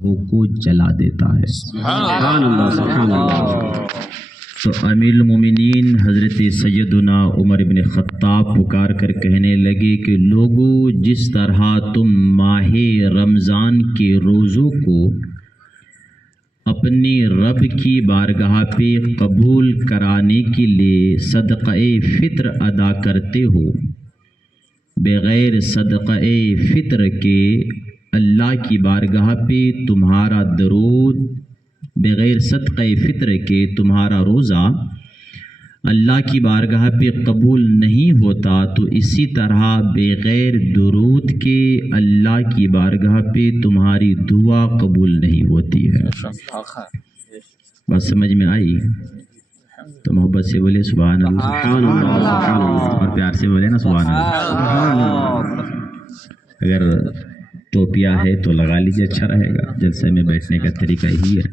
وہ کو جلا دیتا ہے۔ سبحان اللہ، سبحان اللہ۔ تو امیر المومنین حضرت سیدنا عمر بن خطاب پکار کر کہنے لگے کہ لوگو، جس طرح تم ماہ رمضان کے روزوں کو اپنے رب کی بارگاہ پہ قبول کرانے کے لیے صدقہ فطر ادا کرتے ہو، بغیر صدقہ فطر کے اللہ کی بارگاہ پہ تمہارا درود، بغیر صدقہ فطر کے تمہارا روزہ اللہ کی بارگاہ پہ قبول نہیں ہوتا، تو اسی طرح بغیر درود کے اللہ کی بارگاہ پہ تمہاری دعا قبول نہیں ہوتی ہے۔ بات سمجھ میں آئی؟ تو محبت سے بولے سبحان اللہ، سبحان اللہ، سبحان اللہ، اور پیار سے بولے نا سبحان اللہ۔ اگر ٹوپیا ہے تو لگا لیجیے، اچھا رہے گا، جلسے میں بیٹھنے کا طریقہ یہی ہے،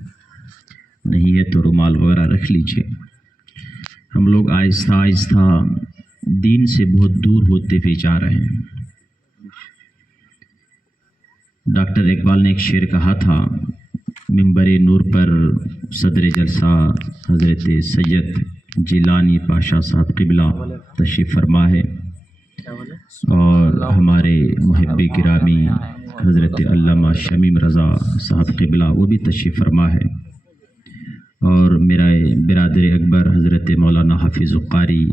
نہیں ہے تو رومال وغیرہ رکھ لیجیے۔ ہم لوگ آہستہ آہستہ دین سے بہت دور ہوتے ہوئے جا رہے ہیں۔ ڈاکٹر اقبال نے ایک شعر کہا تھا، منبر نور پر صدر جلسہ حضرت سید جیلانی پاشا صاحب قبلہ تشریف فرما ہے، اور ہمارے محب گرامی حضرت علامہ شمیم رضا صاحب قبلہ وہ بھی تشریف فرما ہے، اور میرا برادر اکبر حضرت مولانا حافظ قاری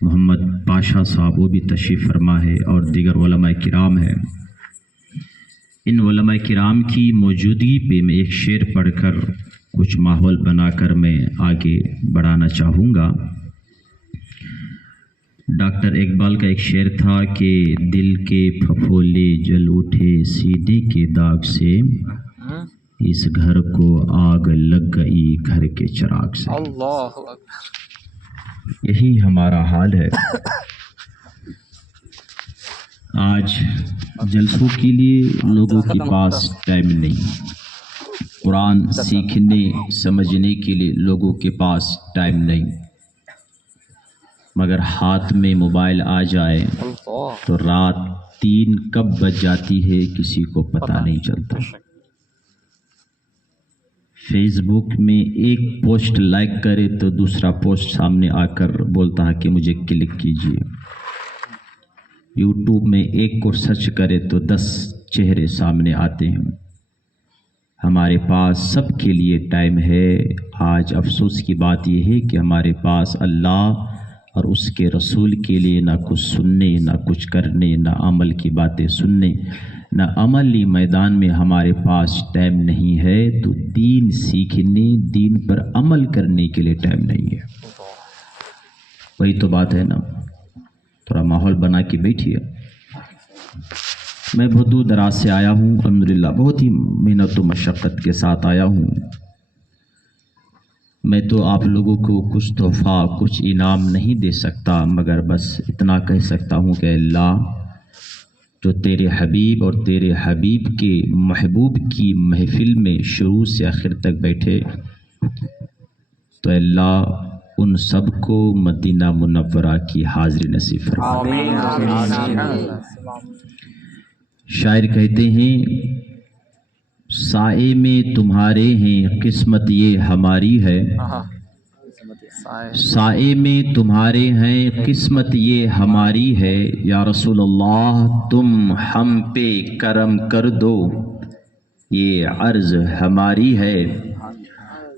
محمد پاشا صاحب وہ بھی تشریف فرما ہے، اور دیگر علماء کرام ہیں۔ ان علماء کرام کی موجودگی پہ میں ایک شعر پڑھ کر کچھ ماحول بنا کر میں آگے بڑھانا چاہوں گا۔ ڈاکٹر اقبال کا ایک شعر تھا کہ دل کے پھپھولے جل اٹھے سینے کے داغ سے، اس گھر کو آگ لگ گئی گھر کے چراغ سے۔ اللہ اکبر۔ یہی ہمارا حال ہے۔ آج جلسوں کے لیے لوگوں کے پاس ٹائم نہیں، قرآن سیکھنے سمجھنے کے لیے لوگوں کے پاس ٹائم نہیں، مگر ہاتھ میں موبائل آ جائے تو رات 3 کب بج جاتی ہے کسی کو پتہ نہیں چلتا۔ فیس بک میں ایک پوسٹ لائک کرے تو دوسرا پوسٹ سامنے آ کر بولتا ہے کہ مجھے کلک کیجیے۔ یوٹیوب میں ایک کو سرچ کرے تو 10 چہرے سامنے آتے ہیں۔ ہمارے پاس سب کے لیے ٹائم ہے۔ آج افسوس کی بات یہ ہے کہ ہمارے پاس اللہ اور اس کے رسول کے لیے نہ کچھ سننے، نہ کچھ کرنے، نہ عمل کی باتیں سننے، نہ عملی میدان میں ہمارے پاس ٹائم نہیں ہے، تو دین سیکھنے، دین پر عمل کرنے کے لیے ٹائم نہیں ہے۔ وہی تو بات ہے نا، تھوڑا ماحول بنا کے بیٹھیے۔ میں بہت دور دراز سے آیا ہوں، الحمدللہ بہت ہی محنت و مشقت کے ساتھ آیا ہوں۔ میں تو آپ لوگوں کو کچھ تحفہ، کچھ انعام نہیں دے سکتا، مگر بس اتنا کہہ سکتا ہوں کہ اللہ، جو تیرے حبیب اور تیرے حبیب کے محبوب کی محفل میں شروع سے آخر تک بیٹھے، تو اللہ ان سب کو مدینہ منورہ کی حاضری نصیب فرما۔ شاعر کہتے ہیں، سائے میں تمہارے ہیں قسمت یہ ہماری ہے، سائے میں تمہارے ہیں قسمت یہ ہماری ہے، یا رسول اللہ تم ہم پہ کرم کر دو یہ عرض ہماری ہے،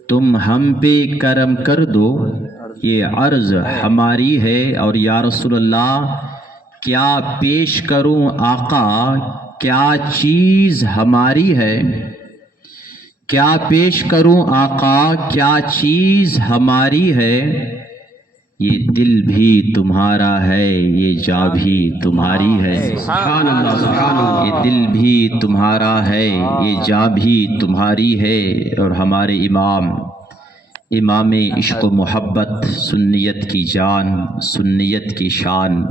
تم ہم پہ کرم کر دو یہ عرض ہماری ہے، اور یا رسول اللہ کیا پیش کروں آقا کیا چیز ہماری ہے، کیا پیش کروں آقا کیا چیز ہماری ہے، یہ دل بھی تمہارا ہے یہ جا بھی تمہاری ہے، سبحان اللہ، سبحان اللہ، یہ دل بھی تمہارا ہے یہ جا بھی تمہاری ہے۔ اور ہمارے امام عشق و محبت، سنیت کی جان، سنیت کی شان،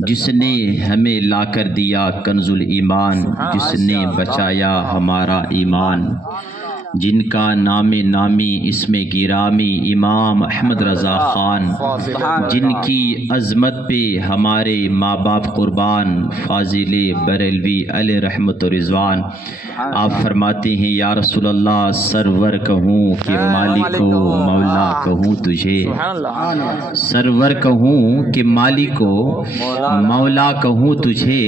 جس نے ہمیں لا کر دیا کنز الایمان، جس نے بچایا ہمارا ایمان، جن کا نام نامی اسم گرامی امام احمد رضا خان، جن کی عظمت پہ ہمارے ماں باپ قربان، فاضل بریلوی علیہ رحمت و رضوان، آپ فرماتے ہیں یا رسول اللہ سرور کہوں کہ مالک و مولا کہوں تجھے، سرور کہوں کہ مالک و مولا کہوں تجھے،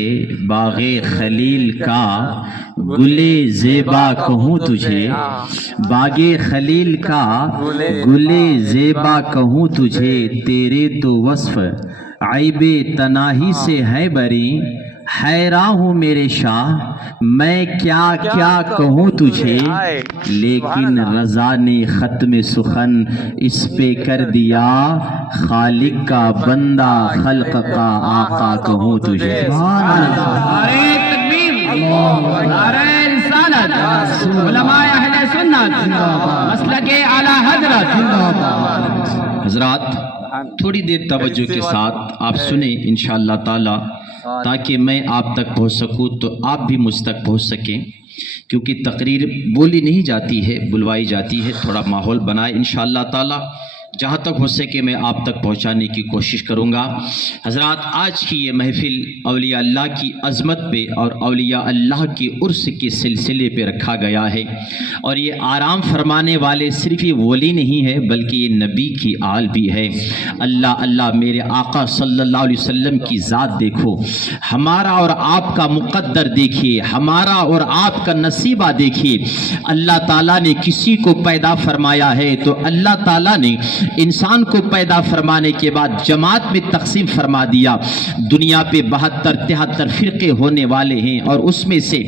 باغ خلیل کا گلے زیبا کہوں تجھے، باغ خلیل کا گلے زیبا کہوں تجھے، تیرے تو وصف عیب تناہی سے ہے بری، حیران ہوں میرے شاہ میں کیا کیا کہوں تجھے، لیکن رضا نے ختم سخن اس پہ کر دیا، خالق کا بندہ خلق کا آقا کہوں تجھے۔ نعرہ رسالت، علماء اہل سنت، مسلک اعلی حضرت۔ حضرات تھوڑی دیر توجہ کے ساتھ آپ سنیں انشاءاللہ تعالی، تاکہ میں آپ تک پہنچ سکوں تو آپ بھی مجھ تک پہنچ سکیں، کیونکہ تقریر بولی نہیں جاتی ہے، بلوائی جاتی ہے۔ تھوڑا ماحول بنائے انشاءاللہ تعالی، جہاں تک ہو سکے میں آپ تک پہنچانے کی کوشش کروں گا۔ حضرات آج کی یہ محفل اولیاء اللہ کی عظمت پہ اور اولیاء اللہ کی عرس کے سلسلے پہ رکھا گیا ہے، اور یہ آرام فرمانے والے صرف یہ ولی نہیں ہے بلکہ یہ نبی کی آل بھی ہے۔ اللہ اللہ میرے آقا صلی اللہ علیہ وسلم کی ذات دیکھو، ہمارا اور آپ کا مقدر دیکھیے، ہمارا اور آپ کا نصیبہ دیکھیے۔ اللہ تعالیٰ نے کسی کو پیدا فرمایا ہے تو اللہ تعالیٰ نے انسان کو پیدا فرمانے کے بعد جماعت میں تقسیم فرما دیا۔ دنیا پہ 72-73 فرقے ہونے والے ہیں، اور اس میں سے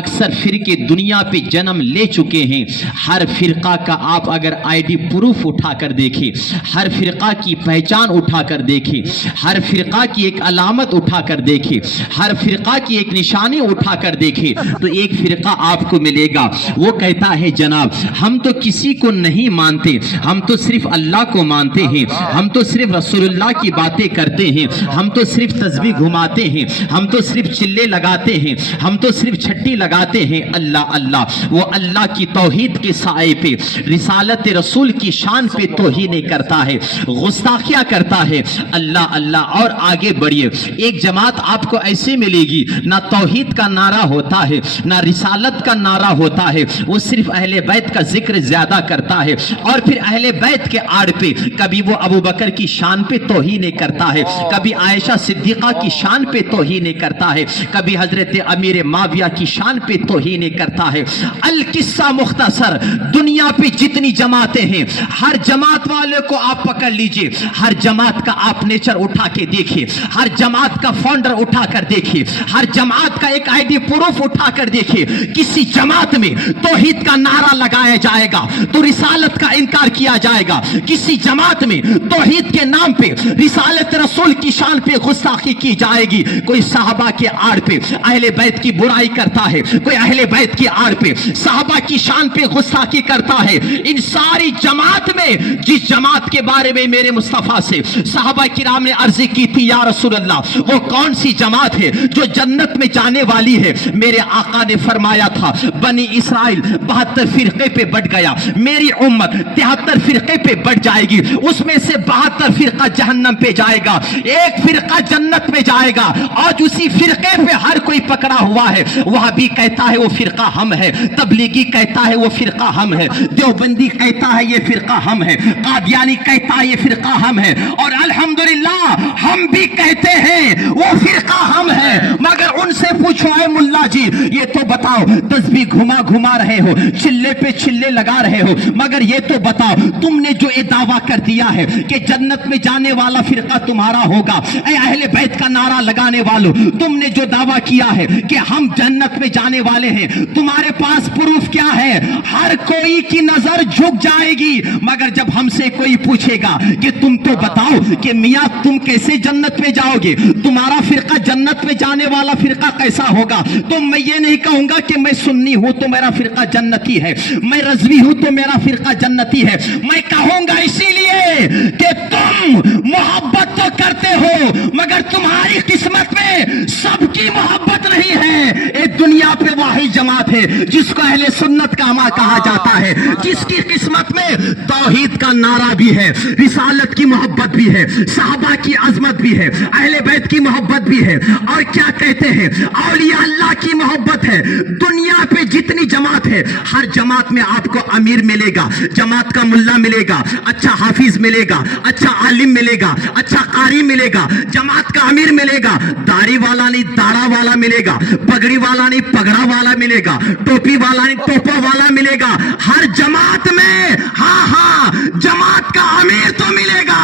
اکثر فرقے دنیا پہ جنم لے چکے ہیں۔ ہر فرقہ کا آپ اگر آئی ڈی پروف اٹھا کر دیکھیں، ہر فرقہ کی پہچان اٹھا کر دیکھیں، ہر فرقہ کی ایک علامت اٹھا کر دیکھیں، ہر فرقہ کی ایک نشانی اٹھا کر دیکھیں، تو ایک فرقہ آپ کو ملے گا، وہ کہتا ہے جناب ہم تو کسی کو نہیں مانتے، ہم تو صرف اللہ کو مانتے ہیں، ہم تو صرف رسول اللہ کی باتیں کرتے ہیں، ہم تو صرف تسبیح گھماتے ہیں، ہم تو صرف چلے لگاتے ہیں، ہم تو صرف چھٹی لگاتے ہیں۔ اللہ اللہ، وہ اللہ کی توحید کے سائے پہ، رسالت رسول کی شان پہ توہین کرتا ہے، گستاخیاں کرتا ہے۔ اللہ اللہ، اور آگے بڑھیے، ایک جماعت آپ کو ایسے ملے گی نہ توحید کا نعرہ ہوتا ہے نہ رسالت کا نعرہ ہوتا ہے، وہ صرف اہل بیت کا ذکر زیادہ کرتا ہے، اور پھر اہل بیت کے آڑ پہ کبھی وہ ابو بکر کی شان پہ توہین کرتا ہے، کبھی عائشہ صدیقہ کی شان پہ توہین کرتا ہے، کبھی حضرت امیر معاویہ کی شان پہ توہین کرتا ہے۔ القصہ مختصر، دنیا پہ جتنی جماعتیں ہیں ہر جماعت والے کو آپ پکڑ لیجئے، ہر جماعت کا آپ نیچر اٹھا کے دیکھیے، ہر جماعت کا فاؤنڈر اٹھا کر دیکھیے، ہر جماعت کا ایک آئی ڈی پروف اٹھا کر دیکھیے، کسی جماعت میں توحید کا نعرہ لگایا جائے گا تو رسالت کا انکار کیا جائے گا، کسی جماعت میں توحید کے نام پہ رسالت رسول کی شان پہ گستاخی کی جائے گی، کوئی صحابہ کے آڑ پہ اہل بیت کی برائی کرتا ہے، کوئی اہل بیت کی آڑ پہ صحابہ کی شان پہ گستاخی کرتا ہے۔ ان ساری جماعت میں جس جماعت کے بارے میں میرے مصطفیٰ سے صحابہ کرام نے عرض کی تھی یا رسول اللہ وہ کون سی جماعت ہے جو جنت میں جانے والی ہے، میرے آقا نے فرمایا تھا بنی اسرائیل 72 فرقے پہ بٹ گیا، میری امت 73 فرقے پہ بٹ جائے گی، اس میں سے 72 فرقہ جہنم پہ جائے گا، ایک فرقہ جنت میں جائے گا۔ آج اسی فرقے پہ ہر کوئی پکڑا ہوا ہے، وہابی کہتا ہے وہ فرقہ ہم ہے، تبلیغی کہتا ہے وہ فرقہ ہم ہے، دیوبندی کہتا ہے یہ فرقہ ہم ہے، قادیانی کہتا ہے یہ فرقہ ہم ہے، اور الحمدللہ ہم بھی کہتے ہیں وہ فرقہ ہم ہے۔ مگر ان سے پوچھو اے ملا جی یہ تو بتاؤ، تسبیح گھما گھما رہے ہو، چلے پہ چلے لگا رہے ہو، مگر یہ تو بتاؤ تم نے جو یہ دعویٰ کر دیا ہے کہ جنت میں جانے والا فرقہ تمہارا ہوگا، اے اہل بیت کا نعرہ لگانے والوں تم نے جو دعویٰ کیا ہے کہ ہم جنت میں جانے والے ہیں، تمہارے پاس پروف کیا ہے؟ ہر کوئی کی نظر جھک جائے گی، مگر جب ہم سے کوئی پوچھے گا کہ تم تو بتاؤ کہ میاں تم کیسے جنت میں جاؤ گے، تمہارا فرقہ جنت میں جانے والا فرقہ کیسا ہوگا، تو میں یہ نہیں کہوں گا کہ میں سنی ہوں تو میرا فرقہ جنتی ہے، میں رضوی ہوں تو میرا فرقہ جنتی ہے، میں کہوں گا और इसीलिए कि तुम मोहब्बत तो करते हो मगर तुम्हारी किस्मत में सबकी मोहब्बत नहीं है। एक दुनिया पे वाही जमात है जिसको अहले सुन्नत का अमा कहा जाता है, जिसकी किस्मत में तौहीद का नारा भी है, रिसालत की मोहब्बत भी है, सहाबा की अजमत भी है, अहले बैत की मोहब्बत भी है, और क्या कहते हैं औलिया अल्लाह की मोहब्बत है। दुनिया पे जितनी जमात है हर जमात में आपको अमीर मिलेगा, जमात का मुल्ला मिलेगा, अच्छा हाफिज मिलेगा, अच्छा आलिम मिलेगा, अच्छा कारी मिलेगा, जमात का अमीर मिलेगा, दाढ़ी वाला नहीं दाढ़ा वाला मिलेगा, पगड़ी वाला नहीं पगड़ा वाला मिलेगा, टोपी वाला नहीं टोपा वाला मिलेगा। हर जमात में हाँ जमात का अमीर तो मिलेगा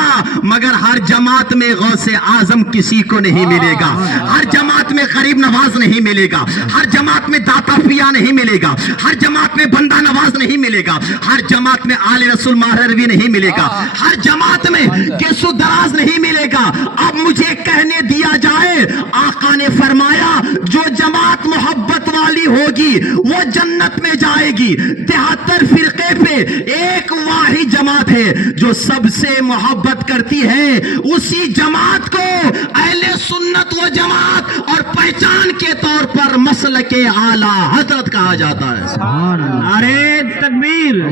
मगर हर जमात में गौसे आजम किसी को नहीं मिलेगा, हर जमात में गरीब नवाज नहीं मिलेगा, हर जमात में दाता पिया नहीं मिलेगा, हर जमात में बंदा नवाज नहीं मिलेगा, हर जमात में आले रसूल माहरवी नहीं मिलेगा, हर जमात में केसु दराज नहीं मिलेगा। अब मुझे कहने दिया जाए, आका ने फरमाया जो जमात मोहब्बत वाली होगी वो जन्नत में जाएगी। 73 फिरके पे एक वाही जमात है जो सबसे मोहब्बत करती है, उसी जमात को अहले सुन्नत व जमात और पहचान के तौर पर मसलके आला हजरत कहा जाता है। नारे तकबीर,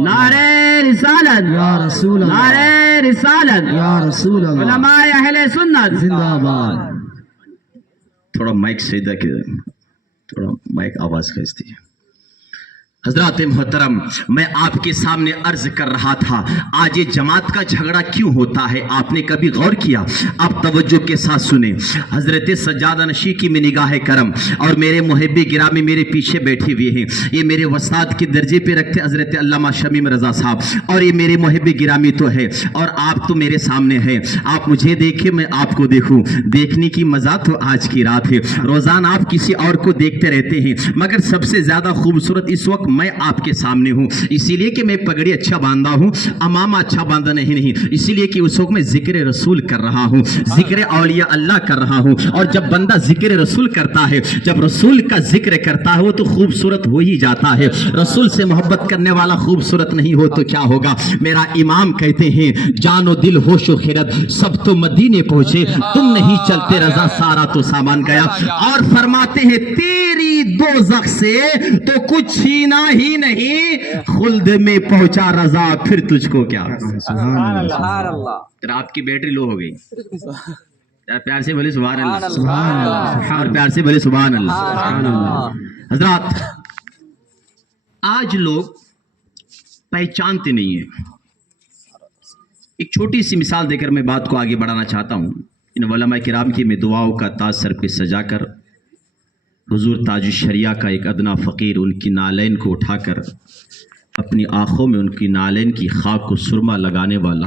नारे रिसालत या रसूल अल्लाह, नारे रिसालत या रसूल अल्लाह, उलमाए अहले सुन्नत जिंदाबाद। थोड़ा माइक सीधा किया, थोड़ा माइक आवाज खींचती है। हजरात मोहतरम, मैं आपके सामने अर्ज कर रहा था आज ये जमात का झगड़ा क्यों होता है, आपने कभी गौर किया? आप तवज्जो के साथ सुने। हजरत सज्जादा नशी की में निगाह करम और मेरे मुहिब्बे गिरामी मेरे पीछे बैठे हुए हैं, ये मेरे वस्ताद के दर्जे पे रखते हजरत अल्लामा शमीम रजा साहब, और ये मेरे मुहिब्बे गिरामी तो है और आप तो मेरे सामने है। आप मुझे देखे मैं आपको देखूं, देखने की मजा तो आज की रात है। रोजाना आप किसी और को देखते रहते हैं मगर सबसे ज्यादा खूबसूरत इस वक्त मैं आपके सामने हूं, इसीलिए कि मैं पगड़ी अच्छा बांधा हूं, अमामा अच्छा बांधा नहीं, इसीलिए कि उस वक्त मैं जिक्र रसूल कर रहा हूं, जिक्र औलिया अल्लाह कर रहा हूं। और जब बंदा जिक्र रसूल करता है, जब रसूल का जिक्र करता है वो तो खूबसूरत हो ही जाता है। रसूल से मोहब्बत करने वाला खूबसूरत नहीं हो तो क्या होगा? मेरा इमाम कहते हैं जानो दिल होशो खिरत सब तो मदीने पहुंचे, तुम नहीं चलते रजा सारा तो सामान गया। और फरमाते हैं तेरी दोज़ख से तो कुछ छीना ही नहीं, खुल्द में पहुंचा रजा फिर तुझको क्या। तेरा आपकी बैटरी लो हो गई, प्यार से बोले सुभान अल्लाह, और प्यार से बोले सुभान अल्लाह। हजरात, आज लोग पहचानते नहीं है। एक छोटी सी मिसाल देकर मैं बात को आगे बढ़ाना चाहता हूं। इन उलमा किराम की मैं दुआओं का ताज सर पे सजाकर हुजूर ताज शरिया का एक अदना फ़कीर उनकी नालैन को उठाकर अपनी आँखों में उनकी नालैन की खाक को सुरमा लगाने वाला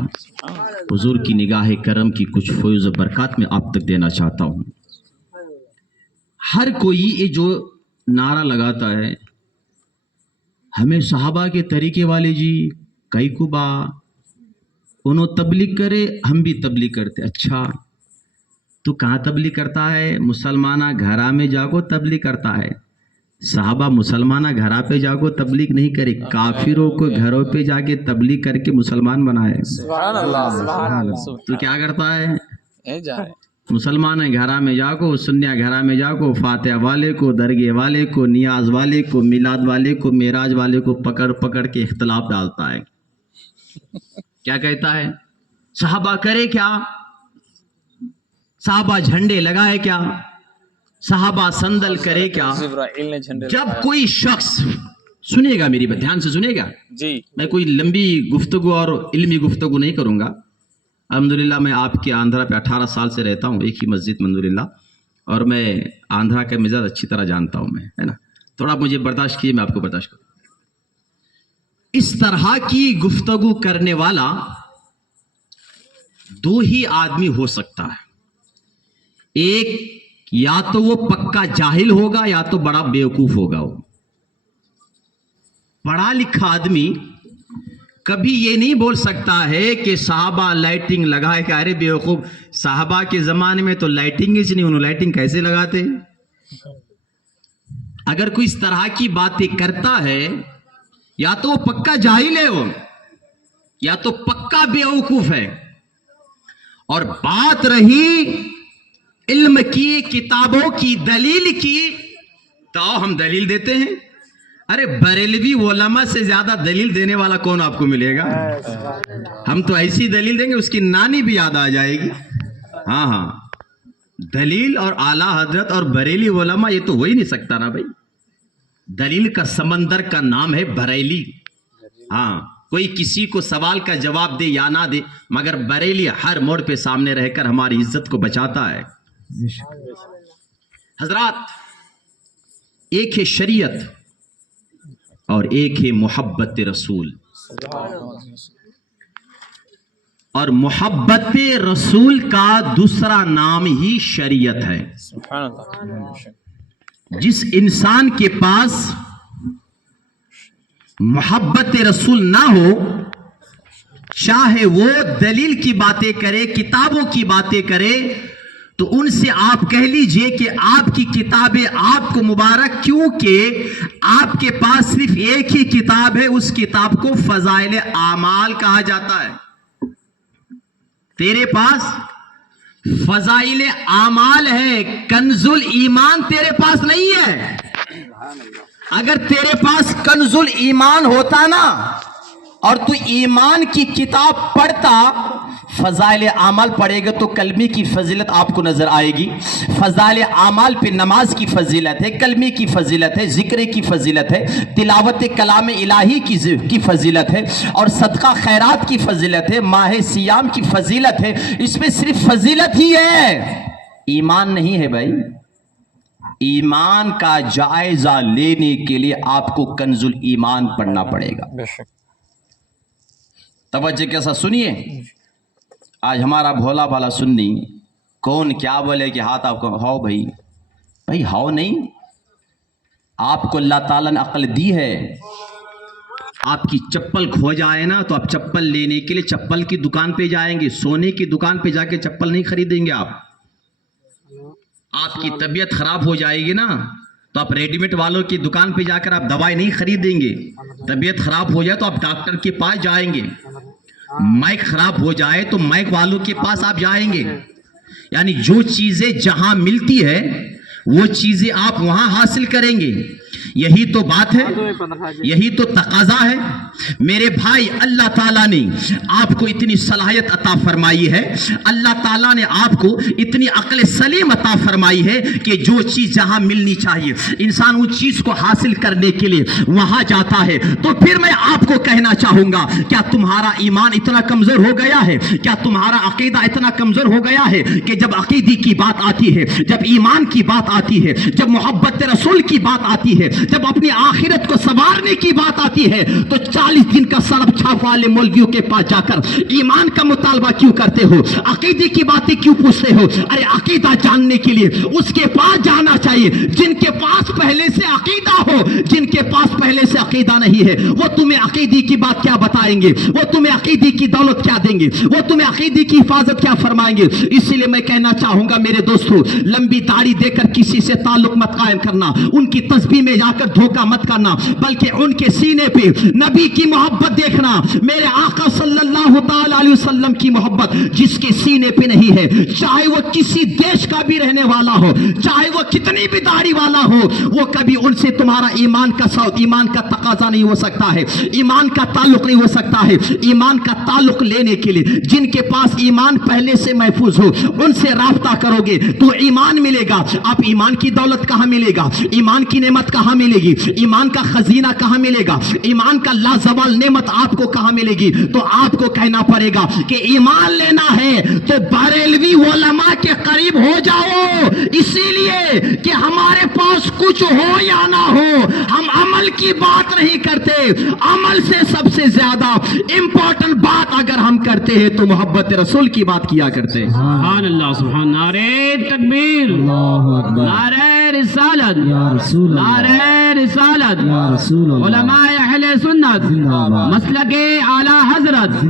हुजूर की निगाह करम की कुछ फैज़ व बरक़ात में आप तक देना चाहता हूँ। हर कोई ये जो नारा लगाता है हमें सहाबा के तरीके वाले जी कई कुबा उन्होंने तबलीग करे, हम भी तबलीग करते। अच्छा तू कहाँ तबलीग करता है? मुसलमाना घरा में जागो तबलीग करता है। साहबा मुसलमाना घरा पे जागो तबलीग नहीं करे, काफिरों को घरों पे जाके तबलीग करके मुसलमान बनाए। तू क्या करता है? मुसलमान है घरा में जागो, सुन्निया घरा में जागो, फातिहा वाले को, दरगे वाले को, नियाज वाले को, मिलाद वाले को, मेराज वाले को पकड़ पकड़ के इख्तलाफ डालता है। क्या कहता है? साहबा करे क्या? साहबा झंडे लगाए क्या? साहबा संदल करे क्या? जब कोई शख्स सुनेगा, मेरी बात ध्यान से सुनेगा जी, मैं कोई लंबी गुफ्तगू और इल्मी गुफ्तगू नहीं करूंगा। अल्हम्दुलिल्लाह मैं आपके आंध्रा पे 18 साल से रहता हूँ, एक ही मस्जिद अल्हम्दुलिल्लाह, और मैं आंध्रा का मिजाज अच्छी तरह जानता हूँ मैं, है ना। थोड़ा आप मुझे बर्दाश्त कीजिए, मैं आपको बर्दाश्त करूँ। इस तरह की गुफ्तगू करने वाला दो ही आदमी हो सकता है, एक या तो वो पक्का जाहिल होगा या तो बड़ा बेवकूफ होगा। वो पढ़ा लिखा आदमी कभी ये नहीं बोल सकता है कि साहबा लाइटिंग लगाए कि अरे बेवकूफ, साहबा के जमाने में तो लाइटिंग ही नहीं, उन्होंने लाइटिंग कैसे लगाते। अगर कोई इस तरह की बातें करता है या तो वो पक्का जाहिल है वो, یا تو پکا بیوقوف ہے. اور بات رہی علم کی، کتابوں کی، دلیل کی، تو ہم دلیل دیتے ہیں. ارے بریلوی علماء سے زیادہ دلیل دینے والا کون آپ کو ملے گا؟ ہم تو ایسی دلیل دیں گے اس کی نانی بھی یاد آ جائے گی. ہاں ہاں، دلیل اور اعلیٰ حضرت اور بریلی علماء یہ تو ہو ہی نہیں سکتا نا بھائی. دلیل کا سمندر کا نام ہے بریلی. ہاں، کوئی کسی کو سوال کا جواب دے یا نہ دے، مگر بریلی ہر موڑ پہ سامنے رہ کر ہماری عزت کو بچاتا ہے. حضرات، ایک ہے شریعت اور ایک ہے محبت رسول. اور محبت رسول کا دوسرا نام ہی شریعت ہے. جس انسان کے پاس محبت رسول نہ ہو، چاہے وہ دلیل کی باتیں کرے، کتابوں کی باتیں کرے، تو ان سے آپ کہہ لیجئے کہ آپ کی کتابیں آپ کو مبارک، کیونکہ آپ کے پاس صرف ایک ہی کتاب ہے، اس کتاب کو فضائل اعمال کہا جاتا ہے. تیرے پاس فضائل اعمال ہے، کنز الایمان تیرے پاس نہیں ہے. اگر تیرے پاس کنز الایمان ہوتا نا، اور تو ایمان کی کتاب پڑھتا، فضائل اعمال پڑھے گا تو کلمے کی فضیلت آپ کو نظر آئے گی. فضائل اعمال پہ نماز کی فضیلت ہے، کلمے کی فضیلت ہے، ذکر کی فضیلت ہے، تلاوت کلام الہی کی فضیلت ہے، اور صدقہ خیرات کی فضیلت ہے، ماہ سیام کی فضیلت ہے. اس میں صرف فضیلت ہی ہے، ایمان نہیں ہے بھائی. ایمان کا جائزہ لینے کے لیے آپ کو کنز الایمان پڑھنا پڑے گا. توجہ کے ساتھ سنیے. آج ہمارا بھولا بھالا سنی کون کیا بولے کہ ہاتھ آپ کو ہاؤ بھائی ہاؤ نہیں. آپ کو اللہ تعالیٰ نے عقل دی ہے. آپ کی چپل کھو جائے نا تو آپ چپل لینے کے لیے چپل کی دکان پہ جائیں گے، سونے کی دکان پہ جا کے چپل نہیں خریدیں گے. آپ کی طبیعت خراب ہو جائے گی نا تو آپ ریڈی میڈ والوں کی دکان پہ جا کر آپ دوائی نہیں خریدیں گے. طبیعت خراب ہو جائے تو آپ ڈاکٹر کے پاس جائیں گے. مائک خراب ہو جائے تو مائک والوں کے پاس آپ جائیں گے. یعنی جو چیزیں جہاں ملتی ہے وہ چیزیں آپ وہاں حاصل کریں گے. یہی تو بات ہے، یہی تو تقاضا ہے. میرے بھائی، اللہ تعالیٰ نے آپ کو اتنی صلاحیت عطا فرمائی ہے، اللہ تعالیٰ نے آپ کو اتنی عقل سلیم عطا فرمائی ہے کہ جو چیز جہاں ملنی چاہیے انسان اس چیز کو حاصل کرنے کے لیے وہاں جاتا ہے. تو پھر میں آپ کو کہنا چاہوں گا، کیا تمہارا ایمان اتنا کمزور ہو گیا ہے؟ کیا تمہارا عقیدہ اتنا کمزور ہو گیا ہے کہ جب عقیدے کی بات آتی ہے، جب ایمان کی بات آتی ہے، جب محبت رسول کی بات آتی ہے، جب اپنی آخرت کو سنوارنے کی بات آتی ہے، تو 40 دن کا سلب چھاپ والے مولویوں کے پاس جا کر ایمان کا مطالبہ کیوں کرتے ہو؟ عقیدے کی باتیں کیوں پوچھتے ہو؟ ارے عقیدہ جاننے کے لیے اس کے پاس جانا چاہیے جن کے پاس پہلے سے عقیدہ ہو. جن کے پاس پہلے سے عقیدہ نہیں ہے وہ تمہیں عقیدے کی بات کیا بتائیں گے؟ وہ تمہیں عقیدے کی دولت کیا دیں گے؟ وہ تمہیں عقیدے کی حفاظت کیا فرمائیں گے؟ اسی لیے میں کہنا چاہوں گا میرے دوستو، لمبی داڑھی دے کر کسی سے تعلق مت قائم کرنا، ان کی تسبیح میں جا کر دھوکہ مت کرنا، بلکہ ان کے سینے پہ نبی کی محبت دیکھنا. میرے آقا صلی اللہ تعالی علیہ وسلم کی محبت جس کے سینے پہ نہیں ہے، چاہے وہ کسی دیش کا بھی رہنے والا ہو، چاہے وہ کتنی بھی داڑھی والا ہو، وہ کبھی ان سے تمہارا ایمان کا تقاضا نہیں ہو سکتا ہے، ایمان کا تعلق نہیں ہو سکتا ہے. ایمان کا تعلق لینے کے لیے جن کے پاس ایمان پہلے سے محفوظ ہو ان سے رابطہ کرو گے تو ایمان ملے گا. آپ ایمان کی دولت کہاں ملے گا؟ ایمان کی نعمت کہاں ملے گی؟ ایمان کا خزینہ کہاں ملے گا؟ ایمان کا لازوال نعمت آپ کو کہاں ملے گی؟ تو آپ کو کہنا پڑے گا کہ ایمان لینا ہے تو بریلوی علماء کے قریب ہو جاؤ. اسی لیے کہ ہمارے پاس کچھ ہو یا نہ ہو، ہم عمل کی بات نہیں کرتے. عمل سے سب سے زیادہ امپورٹنٹ بات اگر ہم کرتے ہیں تو محبت رسول کی بات کیا کرتے ہیں. سبحان اللہ، سبحان. نعرہ تکبیر، نعرہ رسالت، نعرہ رسالت. علماء اہل سنت، مسلک اعلی حضرت.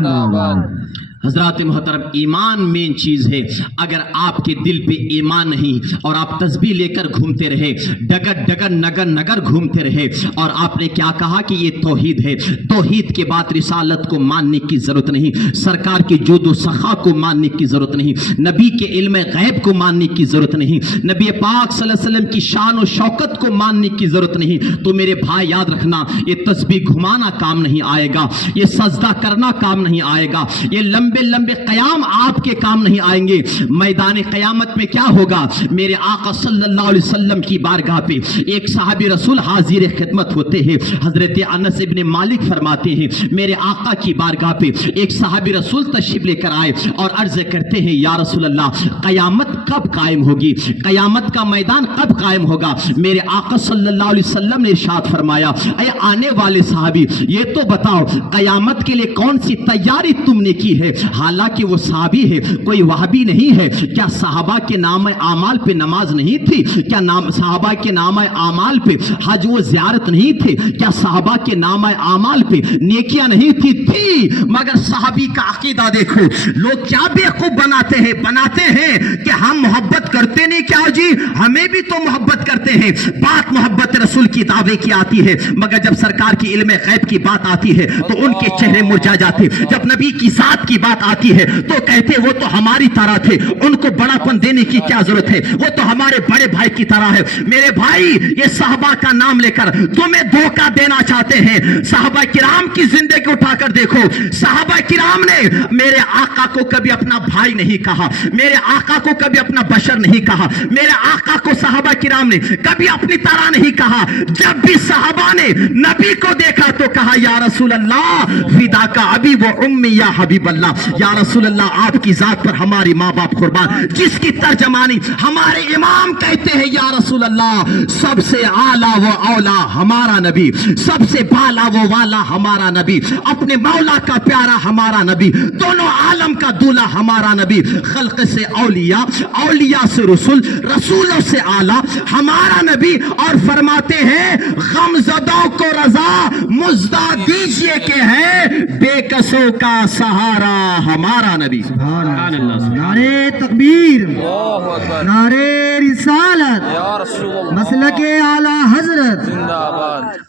حضرات محترم، ایمان مین چیز ہے. اگر آپ کے دل پہ ایمان نہیں اور آپ تسبیح لے کر گھومتے رہے، ڈگر ڈگر نگر نگر گھومتے رہے، اور آپ نے کیا کہا کہ یہ توحید ہے، توحید کے بعد رسالت کو ماننے کی ضرورت نہیں، سرکار کے جود و سخا کو ماننے کی ضرورت نہیں، نبی کے علم غیب کو ماننے کی ضرورت نہیں، نبی پاک صلی اللہ علیہ وسلم کی شان و شوکت کو ماننے کی ضرورت نہیں، تو میرے بھائی یاد رکھنا، یہ تسبیح گھمانا کام نہیں آئے گا، یہ سجدہ کرنا کام نہیں آئے گا، یہ لمبے قیام آپ کے کام نہیں آئیں گے. میدان قیامت میں کیا ہوگا؟ میرے آقا صلی اللہ علیہ وسلم کی بارگاہ پہ ایک صحابی رسول حاضر خدمت ہوتے ہیں. حضرت انس ابن مالک فرماتے ہیں میرے آقا کی بارگاہ پہ ایک صحابی رسول تشریف لے کر آئے اور عرض کرتے ہیں یا رسول اللہ قیامت کب قائم ہوگی، قیامت کا میدان کب قائم ہوگا؟ میرے آقا صلی اللہ علیہ وسلم نے ارشاد فرمایا اے آنے والے صحابی یہ تو بتاؤ قیامت کے لیے کون سی تیاری تم نے کی ہے؟ حالانکہ وہ صحابی ہے، کوئی وہابی نہیں ہے. کیا صحابہ کے نام اعمال پہ نماز نہیں تھی؟ کیا صحابہ کے نام اعمال پہ حج و زیارت نہیں تھے؟ کیا صحابہ کے نام اعمال پہ نیکیاں نہیں تھی؟ مگر صحابی کا عقیدہ دیکھو، لوگ کیا بیوقوف بناتے ہیں کہ ہم محبت کرتے نہیں، کیا جی ہمیں بھی تو محبت کرتے ہیں. بات محبت رسول کی دعوے کی آتی ہے، مگر جب سرکار کی علم غیب کی بات آتی ہے تو ان کے چہرے مرجھا جاتے. جب نبی کی ذات کی بات آتی ہے تو کہتے وہ تو ہماری طرح تھے، ان کو بڑا پن دینے کی کیا ضرورت ہے، وہ تو ہمارے بڑے بھائی کی طرح ہے. میرے بھائی یہ صحابہ کا نام لے کر تمہیں دھوکہ دینا چاہتے ہیں. صحابہ کرام کی زندگی اٹھا کر دیکھو، صحابہ کرام نے میرے آقا کو کبھی اپنا بھائی نہیں کہا، میرے آقا کو کبھی اپنا بشر نہیں کہا، میرے آقا کو صحابہ کرام نے کبھی اپنی طرح نہیں کہا. جب بھی صحابہ نے نبی کو دیکھا تو کہا یا رسول اللہ فدا کا ابی و امی یا حبیب اللہ، یا رسول اللہ آپ کی ذات پر ہماری ماں باپ قربان. جس کی ترجمانی ہمارے امام کہتے ہیں یا رسول اللہ سب سے اعلیٰ و اولا ہمارا نبی، سب سے بالا و والا ہمارا نبی، اپنے مولا کا پیارا ہمارا نبی، دونوں عالم کا دولہ ہمارا نبی، خلق سے اولیاء، اولیاء سے رسول، رسولوں سے اعلیٰ ہمارا نبی. اور فرماتے ہیں غمزدوں کو رضا مزدہ دیجئے کہ ہے بے کسوں کا سہارا ہمارا نبی. سبحان اللہ. نعرے تکبیر، نعرے رسالت، مسلک اعلی حضرت.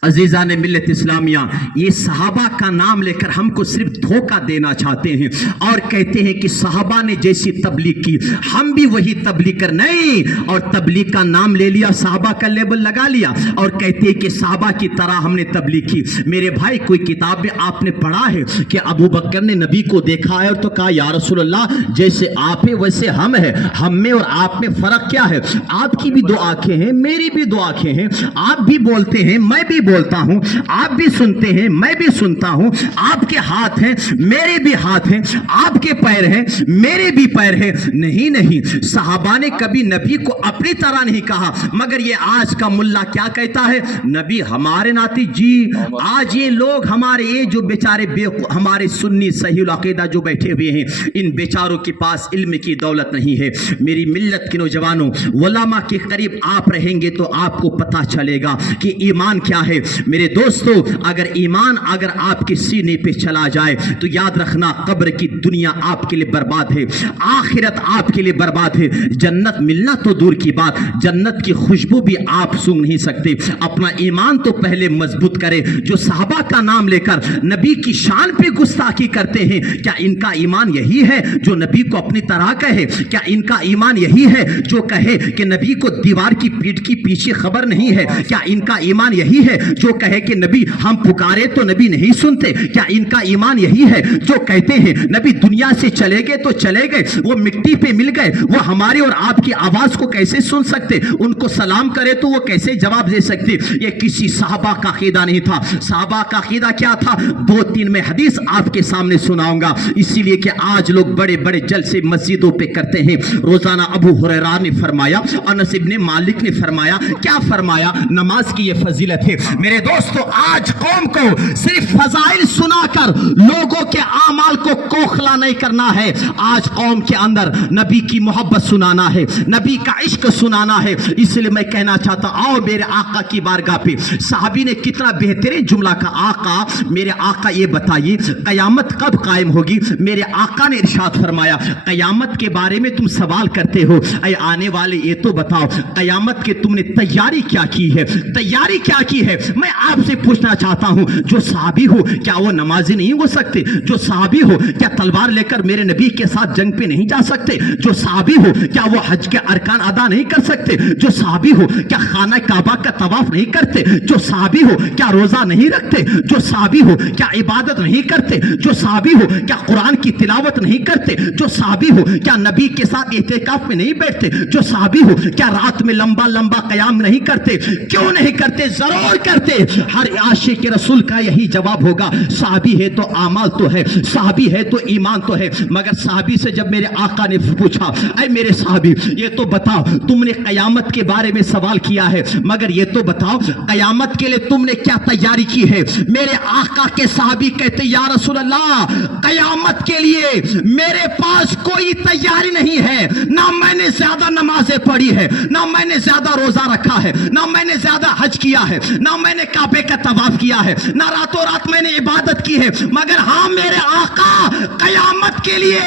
عزیزان ملت اسلامیہ، یہ صحابہ کا نام لے کر ہم کو صرف دھوکہ دینا چاہتے ہیں اور کہتے ہیں کہ صحابہ نے جیسی تبلیغ کی ہم بھی وہی تبلیغ کر. نہیں، اور تبلیغ کا نام لے لیا، صحابہ کا لیبل لگا لیا اور کہتے ہیں کہ صحابہ کی طرح ہم نے تبلیغ کی. میرے بھائی کوئی کتاب میں آپ نے پڑھا ہے کہ ابو بکر نے نبی کو دیکھا ہے اور تو کہا یا رسول اللہ جیسے آپ ہیں ویسے ہم ہیں، ہم میں اور آپ میں فرق کیا ہے؟ آپ کی بھی دو آنکھیں ہیں، میری بھی دو آنکھیں ہیں، آپ بھی بولتے ہیں میں بھی بولتا ہوں، آپ بھی سنتے ہیں میں بھی سنتا ہوں، آپ کے ہاتھ ہیں میرے بھی ہاتھ ہیں، آپ کے پیر ہیں میرے بھی پیر ہیں. نہیں، صحابہ نے کبھی نبی کو اپنی طرح نہیں کہا. مگر یہ آج کا ملا کیا کہتا ہے؟ نبی ہمارے ناتی. جی آج یہ لوگ ہمارے یہ جو بیچارے ہمارے سنی صحیح العقیدہ جو بیٹھے ہوئے ہیں، ان بیچاروں کے پاس علم کی دولت نہیں ہے. میری ملت کے نوجوانوں، علماء کے قریب آپ رہیں گے تو آپ کو پتہ چلے گا کہ ایمان کیا ہے. میرے دوستو، اگر ایمان اگر آپ کے سینے پہ چلا جائے تو یاد رکھنا قبر کی دنیا آپ کے لیے برباد ہے، آخرت آپ کے لیے برباد ہے. جنت ملنا تو دور کی بات، جنت کی خوشبو بھی آپ سونگھ نہیں سکتے. اپنا ایمان تو پہلے مضبوط کرے. جو صحابہ کا نام لے کر نبی کی شان پہ گستاخی کرتے ہیں، کیا ان کا ایمان یہی ہے جو نبی کو اپنی طرح کہے؟ کیا ان کا ایمان یہی ہے جو کہے کہ نبی کو دیوار کی پیٹھ کی پیچھے خبر نہیں ہے؟ کیا ان کا ایمان یہی ہے جو کہے کہ نبی ہم پکارے تو نبی نہیں سنتے؟ کیا ان کا ایمان یہی ہے جو کہتے ہیں نبی دنیا سے چلے گئے تو چلے گئے، وہ مٹی پہ مل گئے، وہ ہماری اور آپ کی آواز کو کیسے سن سکتے؟ ان کو سلام کرے تو وہ کیسے جواب دے سکتے؟ یہ کسی صحابہ کا عقیدہ نہیں تھا. صحابہ کا عقیدہ کیا تھا؟ 2-3 میں حدیث آپ کے سامنے سناؤں گا، اسی لیے کہ آج لوگ بڑے بڑے جلسے مسجدوں پہ کرتے ہیں. روزانہ ابو ہریرہ نے فرمایا، انس ابن مالک نے فرمایا، کیا فرمایا؟ نماز کی یہ فضیلت ہے. میرے دوستو، آج قوم کو صرف فضائل سنا کر لوگوں کے اعمال کو کوکھلا نہیں کرنا ہے. آج قوم کے اندر نبی کی محبت سنانا ہے، نبی کا عشق سنانا ہے. اس لیے میں کہنا چاہتا ہوں، آؤ میرے آقا کی بارگاہ پہ صحابی نے کتنا بہترین जुमला का आका, मेरे आका ये बताइए कयामत कब कायम होगी? मेरे आका ने इरशाद फरमाया कयामत के बारे में तुम सवाल करते हो, ऐ आने वाले ये तो बताओ कयामत के तुमने तैयारी क्या की है? तैयारी क्या की है? मैं आपसे पूछना चाहता हूं, जो सहाबी हो क्या वो नमाजी नहीं हो सकते? जो सहाबी हो क्या तलवार लेकर मेरे नबी के साथ जंग पे नहीं जा सकते? जो सहाबी हो क्या वो हज के अरकान अदा नहीं कर सकते? जो सहाबी हो क्या खाना काबा का तवाफ नहीं करते? जो सहाबी हो क्या रोजा नहीं रखते? जो सहाबी हो क्या इबादत नहीं करते? जो सहाबी हो क्या कुरान की तिलावत नहीं करते? जो सहाबी हो क्या नबी के साथ इत्तिकाफ में नहीं बैठते? जो सहाबी हो क्या रात में लंबा लंबा कयाम नहीं करते? क्यों नहीं करते? जरूर करते। हर आशिक रसूल का यही जवाब होगा, सहाबी है तो आमाल तो है, सहाबी है तो ईमान तो है। मगर सहाबी से जब मेरे आका ने पूछा, ऐ मेरे सहाबी ये तो बताओ, तुमने कयामत के बारे में सवाल किया है, मगर ये तो बताओ कयामत के लिए तुमने क्या तैयारी की है? मेरे आका के सहाबी कहते या रसूल अल्लाह, कयामत के लिए मेरे पास कोई तैयारी नहीं है। ना मैंने ज्यादा नमाजें पढ़ी है, ना मैंने ज्यादा रोजा रखा है, ना मैंने ज्यादा हज किया है, ना मैंने काबे का तवाफ किया है, ना रातों रात मैंने इबादत की है। मगर हाँ मेरे आका कयामत के लिए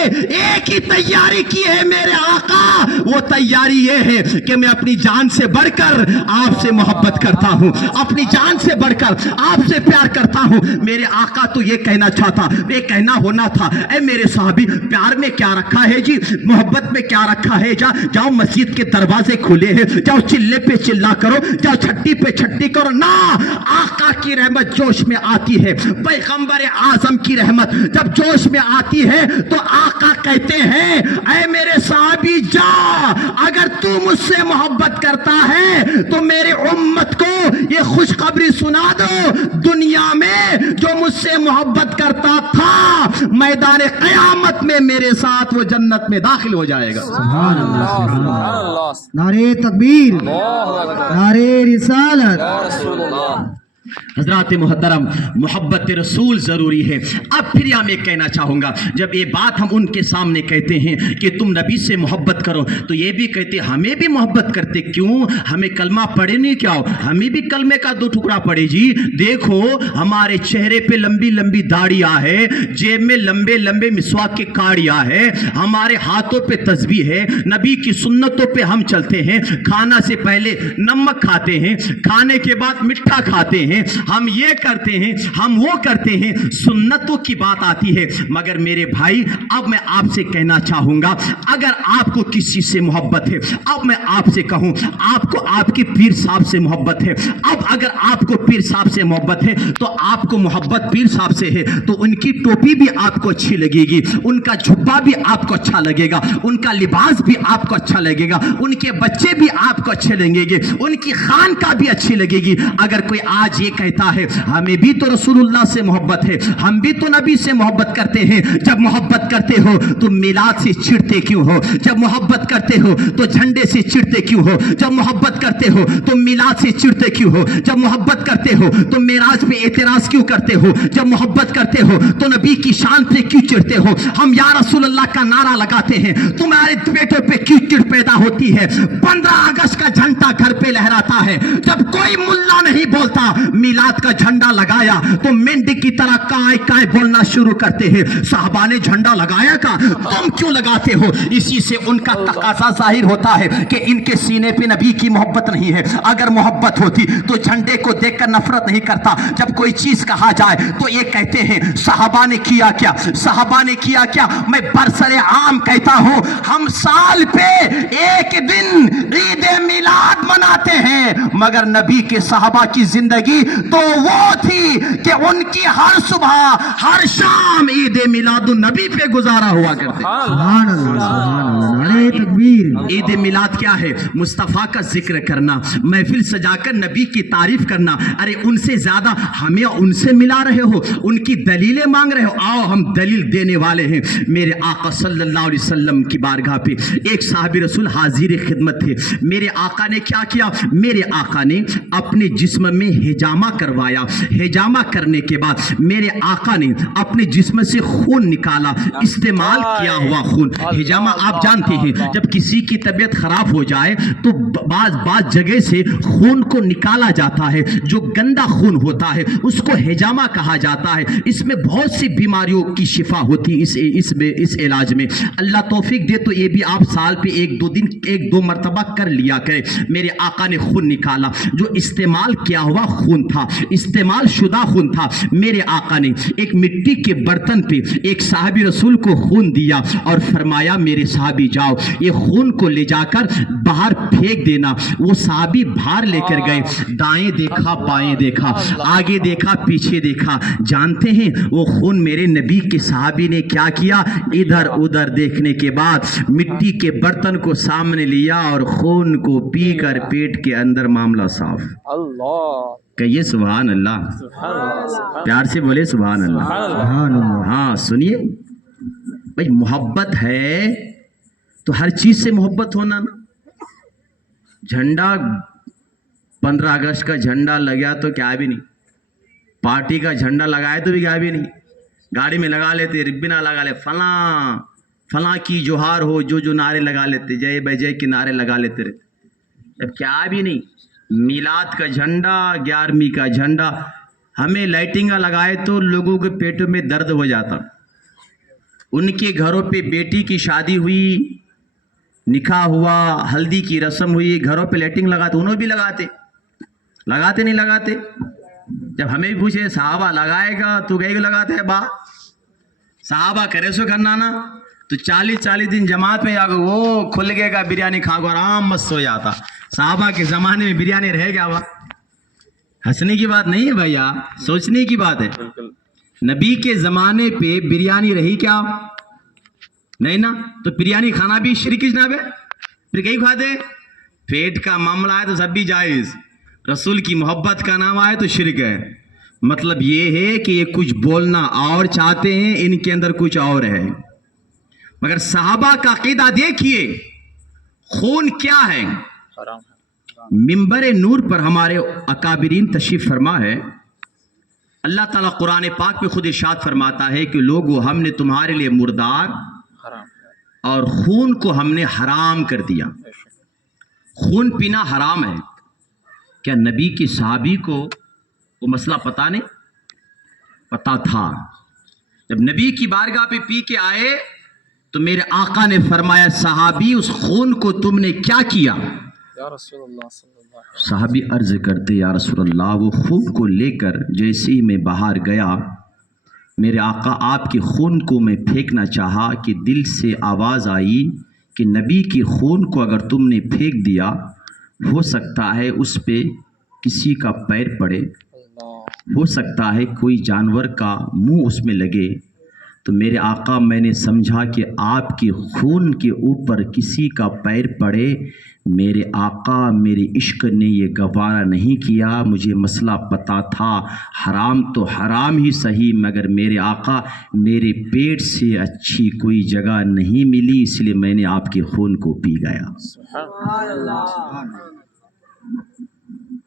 एक ही तैयारी की है मेरे आका, वो तैयारी ये है कि मैं अपनी जान से बढ़कर आपसे मोहब्बत करता हूं, अपनी जान से बढ़कर आपसे प्यार करता हूं। मेरे आका तो ये कहना चाहता, ये कहना होना था, ऐ मेरे साहबी प्यार में क्या रखा है जी, मोहब्बत में क्या रखा है? जाओ मस्जिद के दरवाजे खुले हैं, जाओ चिल्ले पे चिल्ला करो, जाओ छट्टी पे छट्टी करो ना। आका की रहमत जोश में आती है, पैगंबर आजम की रहमत जब जोश में आती है तो आका कहते हैं ऐ मेरे साहबी जा, अगर तू मुझसे मोहब्बत करता है तो मेरे उम्मत को ये खुशखबरी सुना दो, दुनिया में जो मुझसे मोहब्बत करता था मैदान क़यामत में मेरे साथ वो जन्नत में दाखिल हो जाएगा। सुभान अल्लाह, सुभान अल्लाह। नारे तकबीर, नारे रिसालत। हजरात मुहतरम, मोहब्बत रसूल ज़रूरी है। अब फिर यहाँ मैं कहना चाहूँगा, जब ये बात हम उनके सामने कहते हैं कि तुम नबी से मोहब्बत करो, तो ये भी कहते हमें भी मोहब्बत करते क्यों? हमें कलमा पढ़े नहीं क्या हो? हमें भी कलमे का 2 टुकड़ा पढ़े जी। देखो हमारे चेहरे पे लंबी लंबी दाढ़ियाँ है, जेब में लंबे लंबे मिसवाक के काड़ियाँ है, हमारे हाथों पे तस्बीह है, नबी की सुन्नतों पे हम चलते हैं, खाना से पहले नमक खाते हैं, खाने के बाद मिठा खाते हैं, हम ये करते हैं, हम वो करते हैं, सुन्नतों की बात आती है। मगर मेरे भाई अब मैं आपसे कहना चाहूंगा, अगर आपको किसी से मोहब्बत है, अब मैं आपसे कहूं आपको आपके पीर साहब से मोहब्बत है, अब अगर आपको पीर साहब से मोहब्बत है तो आपको मोहब्बत पीर साहब से है तो उनकी टोपी भी आपको अच्छी लगेगी, उनका झुब्बा भी आपको अच्छा लगेगा, उनका लिबास भी आपको अच्छा लगेगा, उनके बच्चे भी आपको अच्छे लगेंगे, उनकी खानका भी अच्छी लगेगी। अगर कोई आज ये कहता है हमें भी तो रसूलुल्लाह से मोहब्बत है, हम भी तो नबी से मोहब्बत करते हैं, जब मोहब्बत करते हो तो मिलाद से चिढ़ते क्यों हो? जब मोहब्बत करते हो तो झंडे से चिढ़ते क्यों हो? जब मोहब्बत करते हो तो मिलाद से चिढ़ते क्यों हो? जब मोहब्बत करते हो तो मेराज पे एतराज क्यों करते हो? जब मोहब्बत करते हो तो नबी की शान पे क्यों चिढ़ते हो? हम या रसूलुल्लाह का नारा लगाते हैं, तुम्हारे बेटों पे क्यों चिढ़ पैदा होती है? 15 अगस्त का झंडा घर पे लहराता है, जब कोई मुल्ला नहीं बोलता मिलाद का झंडा लगाया तो मेंढक की तरह काय काय बोलना शुरू करते हैं। साहबा ने झंडा लगाया का, तुम क्यों लगाते हो? इसी से उनका तकाजा जाहिर होता है कि इनके सीने पे नबी की मोहब्बत नहीं है। अगर मोहब्बत होती तो झंडे को देखकर नफरत नहीं करता। जब कोई चीज कहा जाए तो ये कहते हैं साहबा ने किया क्या, साहबा ने किया क्या। मैं बरसरे आम कहता हूं, हम साल पे एक दिन ईद मिलाद मनाते हैं, मगर नबी के साहबा की जिंदगी तो वो थी कि उनकी हर सुबह हर शाम ईद मिलादुन नबी पे गुजारा हुआ करते। सुभान अल्लाह, सुभान अल्लाह। नारे तकबीर। ईद मिलाद क्या है? मुस्तफ़ा का जिक्र करना, महफिल सजाकर नबी की तारीफ करना। अरे उनसे ज्यादा हमें उनसे मिला रहे हो, उनकी दलीलें मांग रहे हो, आओ हम दलील देने वाले हैं। मेरे आका सल्लल्लाहु अलैहि वसल्लम की बारगाह पे एक साहबी रसूल हाजिर खिदमत थे। मेरे आका ने क्या किया? मेरे आका ने अपने जिस्म में हिजामा करवाया। हिजामा करने के बाद मेरे आका ने अपने जिस्म से खून निकाला, इस्तेमाल किया हुआ खून। हिजामा आप जानते ہیں جب کسی کی طبیعت خراب ہو جائے تو بعض جگہ سے خون کو نکالا جاتا ہے، جو گندا خون ہوتا ہے اس کو ہیجامہ کہا جاتا ہے. اس میں بہت سی بیماریوں کی شفا ہوتی اس علاج میں. اللہ توفیق دے تو یہ بھی آپ سال پہ ایک دو مرتبہ کر لیا کرے. میرے آقا نے خون نکالا، جو استعمال کیا ہوا خون تھا، استعمال شدہ خون تھا. میرے آقا نے ایک مٹی کے برتن پہ ایک صحابی رسول کو خون دیا اور فرمایا میرے صحابی جاؤ یہ خون کو لے جا کر باہر پھینک دینا. وہ صحابی باہر لے کر گئے، دائیں دیکھا بائیں دیکھا، آگے دیکھا پیچھے دیکھا. جانتے ہیں وہ خون میرے نبی کے صحابی نے کیا کیا؟ ادھر ادھر دیکھنے کے بعد مٹی کے برتن کو سامنے لیا اور خون کو پی کر پیٹ کے اندر معاملہ صاف. اللہ کہیے سبحان اللہ، پیار سے بولے سبحان اللہ. ہاں سنیے بھائی، محبت ہے تو ہر چیز سے محبت ہونا نا. جھنڈا 15 اگست کا جھنڈا لگا تو کیا بھی نہیں، پارٹی کا جھنڈا لگائے تو بھی کیا بھی نہیں. گاڑی میں لگا لیتے، ربنا لگا لے، فلاں فلاں کی جوہار ہو، جو نعرے لگا لیتے، جے بھائی جے کے نعرے لگا لیتے رہتے. جب کیا بھی نہیں، میلاد کا جھنڈا، 11ویں کا جھنڈا، ہمیں لائٹنگا لگائے تو لوگوں کے پیٹوں میں درد ہو جاتا. ان کے گھروں پہ بیٹی کی شادی ہوئی، نکاح ہوا، ہلدی کی رسم ہوئی، گھروں پہ لائٹنگ لگاتے، انہوں بھی لگاتے نہیں لگاتے. جب ہمیں بھی پوچھے صحابہ لگائے گا تو گئے لگاتے ہیں با صحابہ کرے سو کرنا نا، تو 40 دن جماعت میں جاگو وہ کھل گئے گا بریانی کھا کو آرام مست ہو جاتا. صحابہ کے زمانے میں بریانی رہے گیا ہوا؟ ہنسنے کی بات نہیں ہے بھیا، سوچنے کی بات ہے. نبی کے زمانے پہ بریانی رہی کیا؟ نہیں نا. تو بریانی کھانا بھی شرک جناب ہے. پھر کہیں کھاتے؟ پیٹ کا معاملہ ہے تو سب بھی جائز، رسول کی محبت کا نام آئے تو شرک ہے. مطلب یہ ہے کہ یہ کچھ بولنا اور چاہتے ہیں، ان کے اندر کچھ اور ہے. مگر صحابہ کا عقیدہ دیکھیے، خون کیا ہے. منبر نور پر ہمارے اکابرین تشریف فرما ہے. اللہ تعالیٰ قرآن پاک میں خود ارشاد فرماتا ہے کہ لوگو ہم نے تمہارے لیے مردار اور خون کو ہم نے حرام کر دیا. خون پینا حرام ہے. کیا نبی کی صحابی کو وہ مسئلہ پتا نہیں؟ پتا تھا. جب نبی کی بارگاہ پہ پی کے آئے تو میرے آقا نے فرمایا صحابی اس خون کو تم نے کیا کیا؟ یا رسول اللہ صلی اللہ علیہ وسلم. صحابی عرض کرتے یا رسول اللہ، وہ خون کو لے کر جیسے ہی میں باہر گیا، میرے آقا آپ کے خون کو میں پھینکنا چاہا کہ دل سے آواز آئی کہ نبی کے خون کو اگر تم نے پھینک دیا ہو سکتا ہے اس پہ کسی کا پیر پڑے، ہو سکتا ہے کوئی جانور کا منہ اس میں لگے. تو میرے آقا میں نے سمجھا کہ آپ کے خون کے اوپر کسی کا پیر پڑے. میرے آقا میرے عشق نے یہ گوارا نہیں کیا. مجھے مسئلہ پتا تھا، حرام تو حرام ہی صحیح، مگر میرے آقا میرے پیٹ سے اچھی کوئی جگہ نہیں ملی، اس لیے میں نے آپ کے خون کو پی گیا.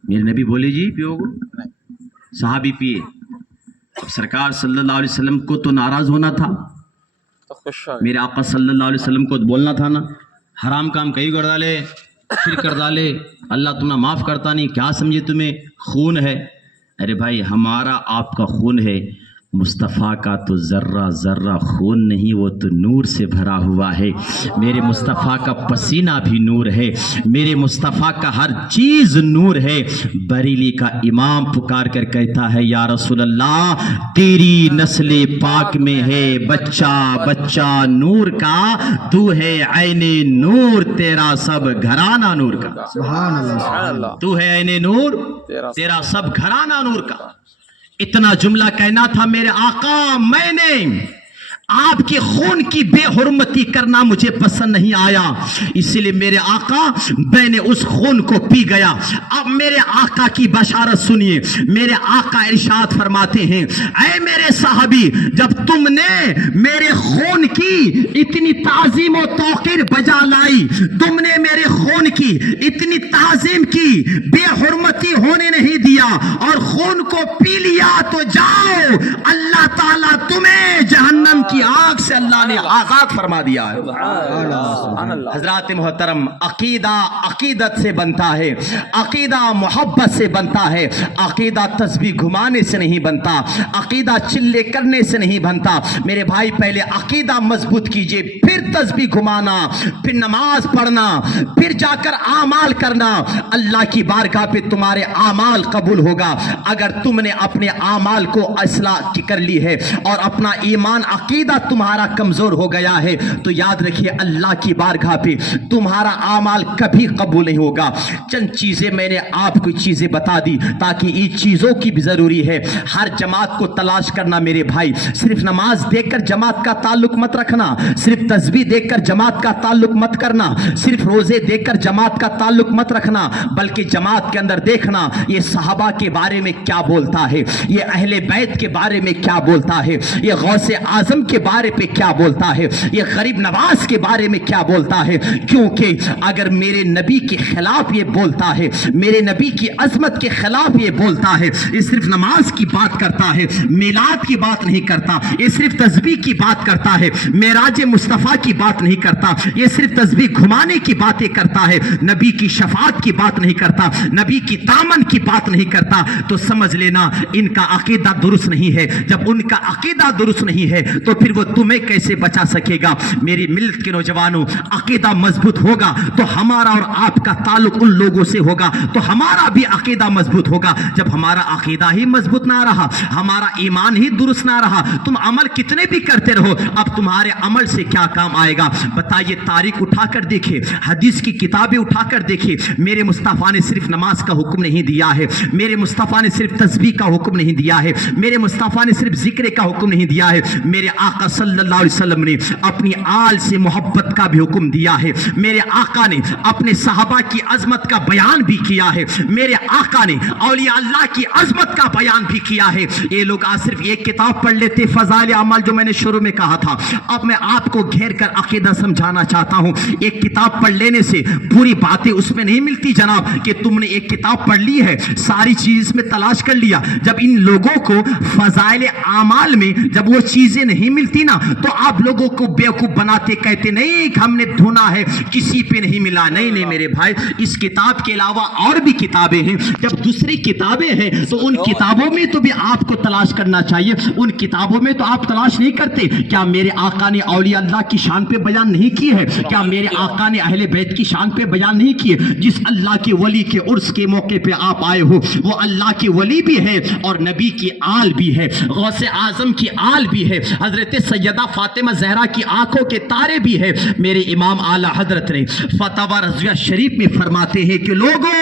میرے نبی بولے جی پیو گو، صحابی پیے. اب سرکار صلی اللہ علیہ وسلم کو تو ناراض ہونا تھا، میرے آقا صلی اللہ علیہ وسلم کو بولنا تھا نا، حرام کام کہیں کر ڈالے، پھر کر ڈالے، اللہ تمہیں معاف کرتا نہیں، کیا سمجھے تمہیں خون ہے. ارے بھائی ہمارا آپ کا خون ہے، مصطفیٰ کا تو ذرہ ذرہ خون نہیں، وہ تو نور سے بھرا ہوا ہے. میرے مصطفیٰ کا پسینہ بھی نور ہے، میرے مصطفیٰ کا ہر چیز نور ہے. بریلی کا امام پکار کر کہتا ہے یا رسول اللہ تیری نسل پاک میں ہے بچہ بچہ نور کا، تو ہے عین نور تیرا سب گھرانہ نور کا. سبحان اللہ. تو ہے عین نور تیرا سب گھرانہ نور کا. اتنا جملہ کہنا تھا میرے آقا، میں نے آپ کے خون کی بے حرمتی کرنا مجھے پسند نہیں آیا، اس لیے میرے آقا میں نے اس خون کو پی گیا. اب میرے آقا کی بشارت سنیے. میرے آقا ارشاد فرماتے ہیں اے میرے صحابی، جب تم نے میرے خون کی اتنی تعظیم و توقیر بجا لائی، تم نے میرے خون کی اتنی تعظیم کی، بے حرمتی ہونے نہیں دیا اور خون کو پی لیا، تو جاؤ اللہ تعالیٰ تمہیں جہنم کی آگ से अल्लाह ने आजाद फरमा दिया है। सुभान अल्लाह। हजरात मोहतरम, अकीदा अकीदत से बनता है, अकीदा मोहब्बत से बनता है, अकीदा तस्बीह घुमाने से नहीं बनता, अकीदा चिल्ले करने से नहीं बनता। मेरे भाई, पहले अकीदा मजबूत कीजिए, फिर तस्बीह घुमाना, फिर नमाज पढ़ना, फिर जाकर आमाल करना। अल्लाह की बारगाह पे तुम्हारे आमाल कबूल होगा। अगर तुमने अपने आमाल को असलाह कर ली है और अपना ईमान अकीदा तुम्हारा कमजोर हो गया है, तो याद रखिए अल्लाह की बारगाह पे तुम्हारा आमाल कभी कबूल नहीं होगा। चंद चीजें मैंने आपको चीजें बता दी ताकि इन चीजों की भी जरूरी है। हर जमात को तलाश करना मेरे भाई। सिर्फ नमाज देखकर जमात का ताल्लुक मत रखना, सिर्फ तस्बीह देखकर जमात का ताल्लुक मत करना, सिर्फ रोजे देखकर जमात का ताल्लुक मत रखना, बल्कि जमात के अंदर देखना ये सहाबा के बारे में क्या बोलता है, ये अहले बैत के बारे में क्या बोलता है, ये गौसे आजम के बारे में क्या बोलता है, ये गरीब नवाज के बारे में क्या बोलता है। क्योंकि अगर मेरे नबी के खिलाफ ये बोलता है, मेरे नबी की अजमत के खिलाफ ये बोलता है, ये सिर्फ नमाज की बात करता है, मिलाद की बात नहीं करता, ये सिर्फ तस्बीह की बात करता है, मेराज मुस्तफा की बात नहीं करता, ये सिर्फ तस्बीह घुमाने की बातें करता है, नबी की शफात की बात नहीं करता, नबी की दामन की बात नहीं करता, तो समझ लेना इनका अकीदा दुरुस्त नहीं है। जब उनका अकीदा दुरुस्त नहीं है तो फिर वो तुम्हें कैसे बचा सकेगा। मेरी मिल्लत के नौजवानों, अकीदा मजबूत होगा तो हमारा और आपका ताल्लुक उन लोगों से होगा, तो हमारा भी अकीदा मजबूत होगा। जब हमारा अकीदा ही मजबूत ना रहा, हमारा ईमान ही दुरुस्त ना रहा, तुम अमल कितने भी करते रहो, अब तुम्हारे अमल से क्या काम आएगा। बताइए, तारीख उठाकर देखिए, हदीस की किताबें उठाकर देखिए, मेरे मुस्तफा ने सिर्फ नमाज का हुक्म नहीं दिया है, मेरे मुस्तफा ने सिर्फ तस्बीह का हुक्म नहीं दिया है, मेरे मुस्तफा ने सिर्फ जिक्र का हुक्म नहीं दिया है, मेरे आका सल्लल्लाहु अलैहि वसल्लम ने अपनी आल से मोहब्बत का भी हुक्म दिया है, मेरे आका ने अपने सहाबा की अजमत का बयान भी किया है, मेरे आका ने औलिया अल्लाह की अजमत का बयान भी किया है। ये लोग आज सिर्फ एक किताब पढ़ लेते, फजाइल अमल, जो मैंने शुरू में कहा था। अब मैं आपको घेर कर अकीदा समझाना चाहता हूं। एक किताब पढ़ लेने से पूरी बातें उसमें नहीं मिलती जनाब, कि तुमने एक किताब पढ़ ली है, सारी चीज इसमें तलाश कर लिया। जब इन लोगों को फजाइल आमाल में जब वो चीजें नहीं मिलती ना, तो आप लोगों को बेवकूफ बनाते, कहते नहीं हमने ढूंढा है, किसी पे नहीं मिला। नहीं नहीं मेरे भाई, इस किताब के अलावा और भी किताबें हैं। जब दूसरी किताबें हैं तो उन किताबों में तो भी आपको तलाश करना चाहिए। उन किताबों में तो आप तलाश नहीं करते। क्या मेरे आका ने औलिया अल्लाह की शान पे बयान नहीं की है? क्या मेरे आका ने अहले बैत की शान पे बयान नहीं की है? जिस अल्लाह के वली के उर्स के मौके पे आप आए हो, वो अल्लाह की वली भी है और नबी की आल भी है, गौसे आजम की आल भी है, हजरत सैयदा फातिमा जहरा की आंखों के तारे भी है। मेरे इमाम आला हजरत ने फतवा रज़िया शरीफ में फरमाते हैं कि लोगों,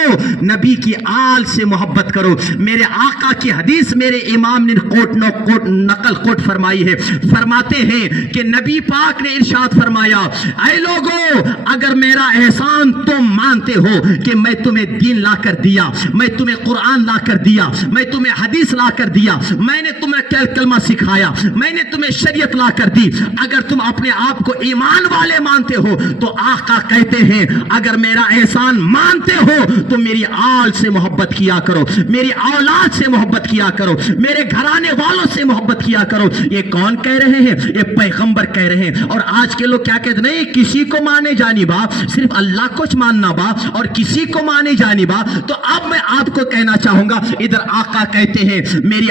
नबी की आल से मोहब्बत करो। मेरे आका की हदीस मेरे इमाम ने नकल फरमाई है। फरमाते हैं कि नबी पाक ने इरशाद फरमाया, ऐ लोगों, अगर मेरा एहसान तुम मानते हो कि मैं तुम्हें दीन ला कर दिया, मैं तुम्हें कुरान ला कर दिया, मैं तुम्हें हदीस ला कर दिया, मैंने तुम्हें कलमा सिखाया, मैंने तुम्हें शरीयत ला कर दी, अगर तुम अपने आप को ईमान वाले मानते हो तो आका कहते हैं अगर मेरा एहसान मानते हो तो मेरी आल से मोहब्बत किया करो, मेरी औलाद से मोहब्बत किया करो, मेरे घराने वालों से मोहब्बत किया करो। ये कौन कह रहे हैं? ये पैगंबर कह रहे हैं। और आज के लोग क्या कहते, नहीं किसी को माने जानी बा, सिर्फ अल्लाह को मानना बा और किसी को माने जानी बा। तो अब मैं आपको कहना चाहूंगा, इधर आका कहते हैं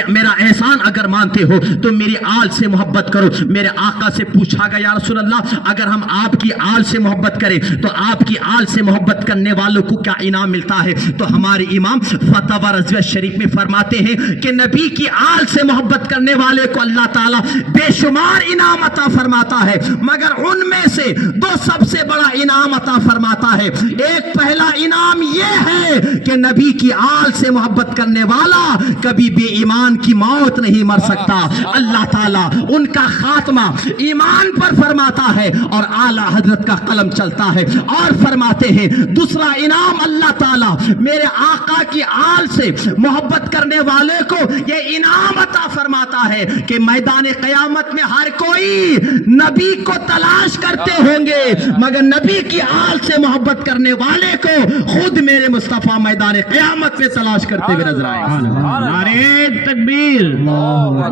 मेरा एहसान अगर मानते हो तो मेरी आल से मोहब्बत करो। मेरे आका से पूछा गया, या रसूल अल्लाह, अगर हम आपकी आल से मोहब्बत करें तो आपकी आल से मोहब्बत करने वालों को क्या इनाम मिलता है? तो हमारे इमाम फतवा रज़िया शरीफ में फरमाते हैं कि नबी की आल से मोहब्बत करने वाले को अल्लाह ताला बेशुमार इनाम अता फरमाता है, मगर उनमें से दो सबसे बड़ा इनाम अता फरमाता है। एक पहला इनाम यह है कि नबी की आल से मोहब्बत करने वाला कभी बेईमान की मौत नहीं मर सकता। अल्लाह ताला उनका खात्मा ईमान पर फरमाता है और आला हजरत का कलम चलता है। और फरमाते हैं दूसरा इनाम अल्लाह ताला मेरे आका की आल से मोहब्बत करने वाले को ये इनाम अता फरमाता है कि मैदान क़यामत में हर कोई नबी को तलाश करते होंगे, मगर नबी की आल से मोहब्बत करने वाले को खुद मेरे मुस्तफा मैदान क़यामत में तलाश करते हुए नजर आएंगे। नारे तकबीर,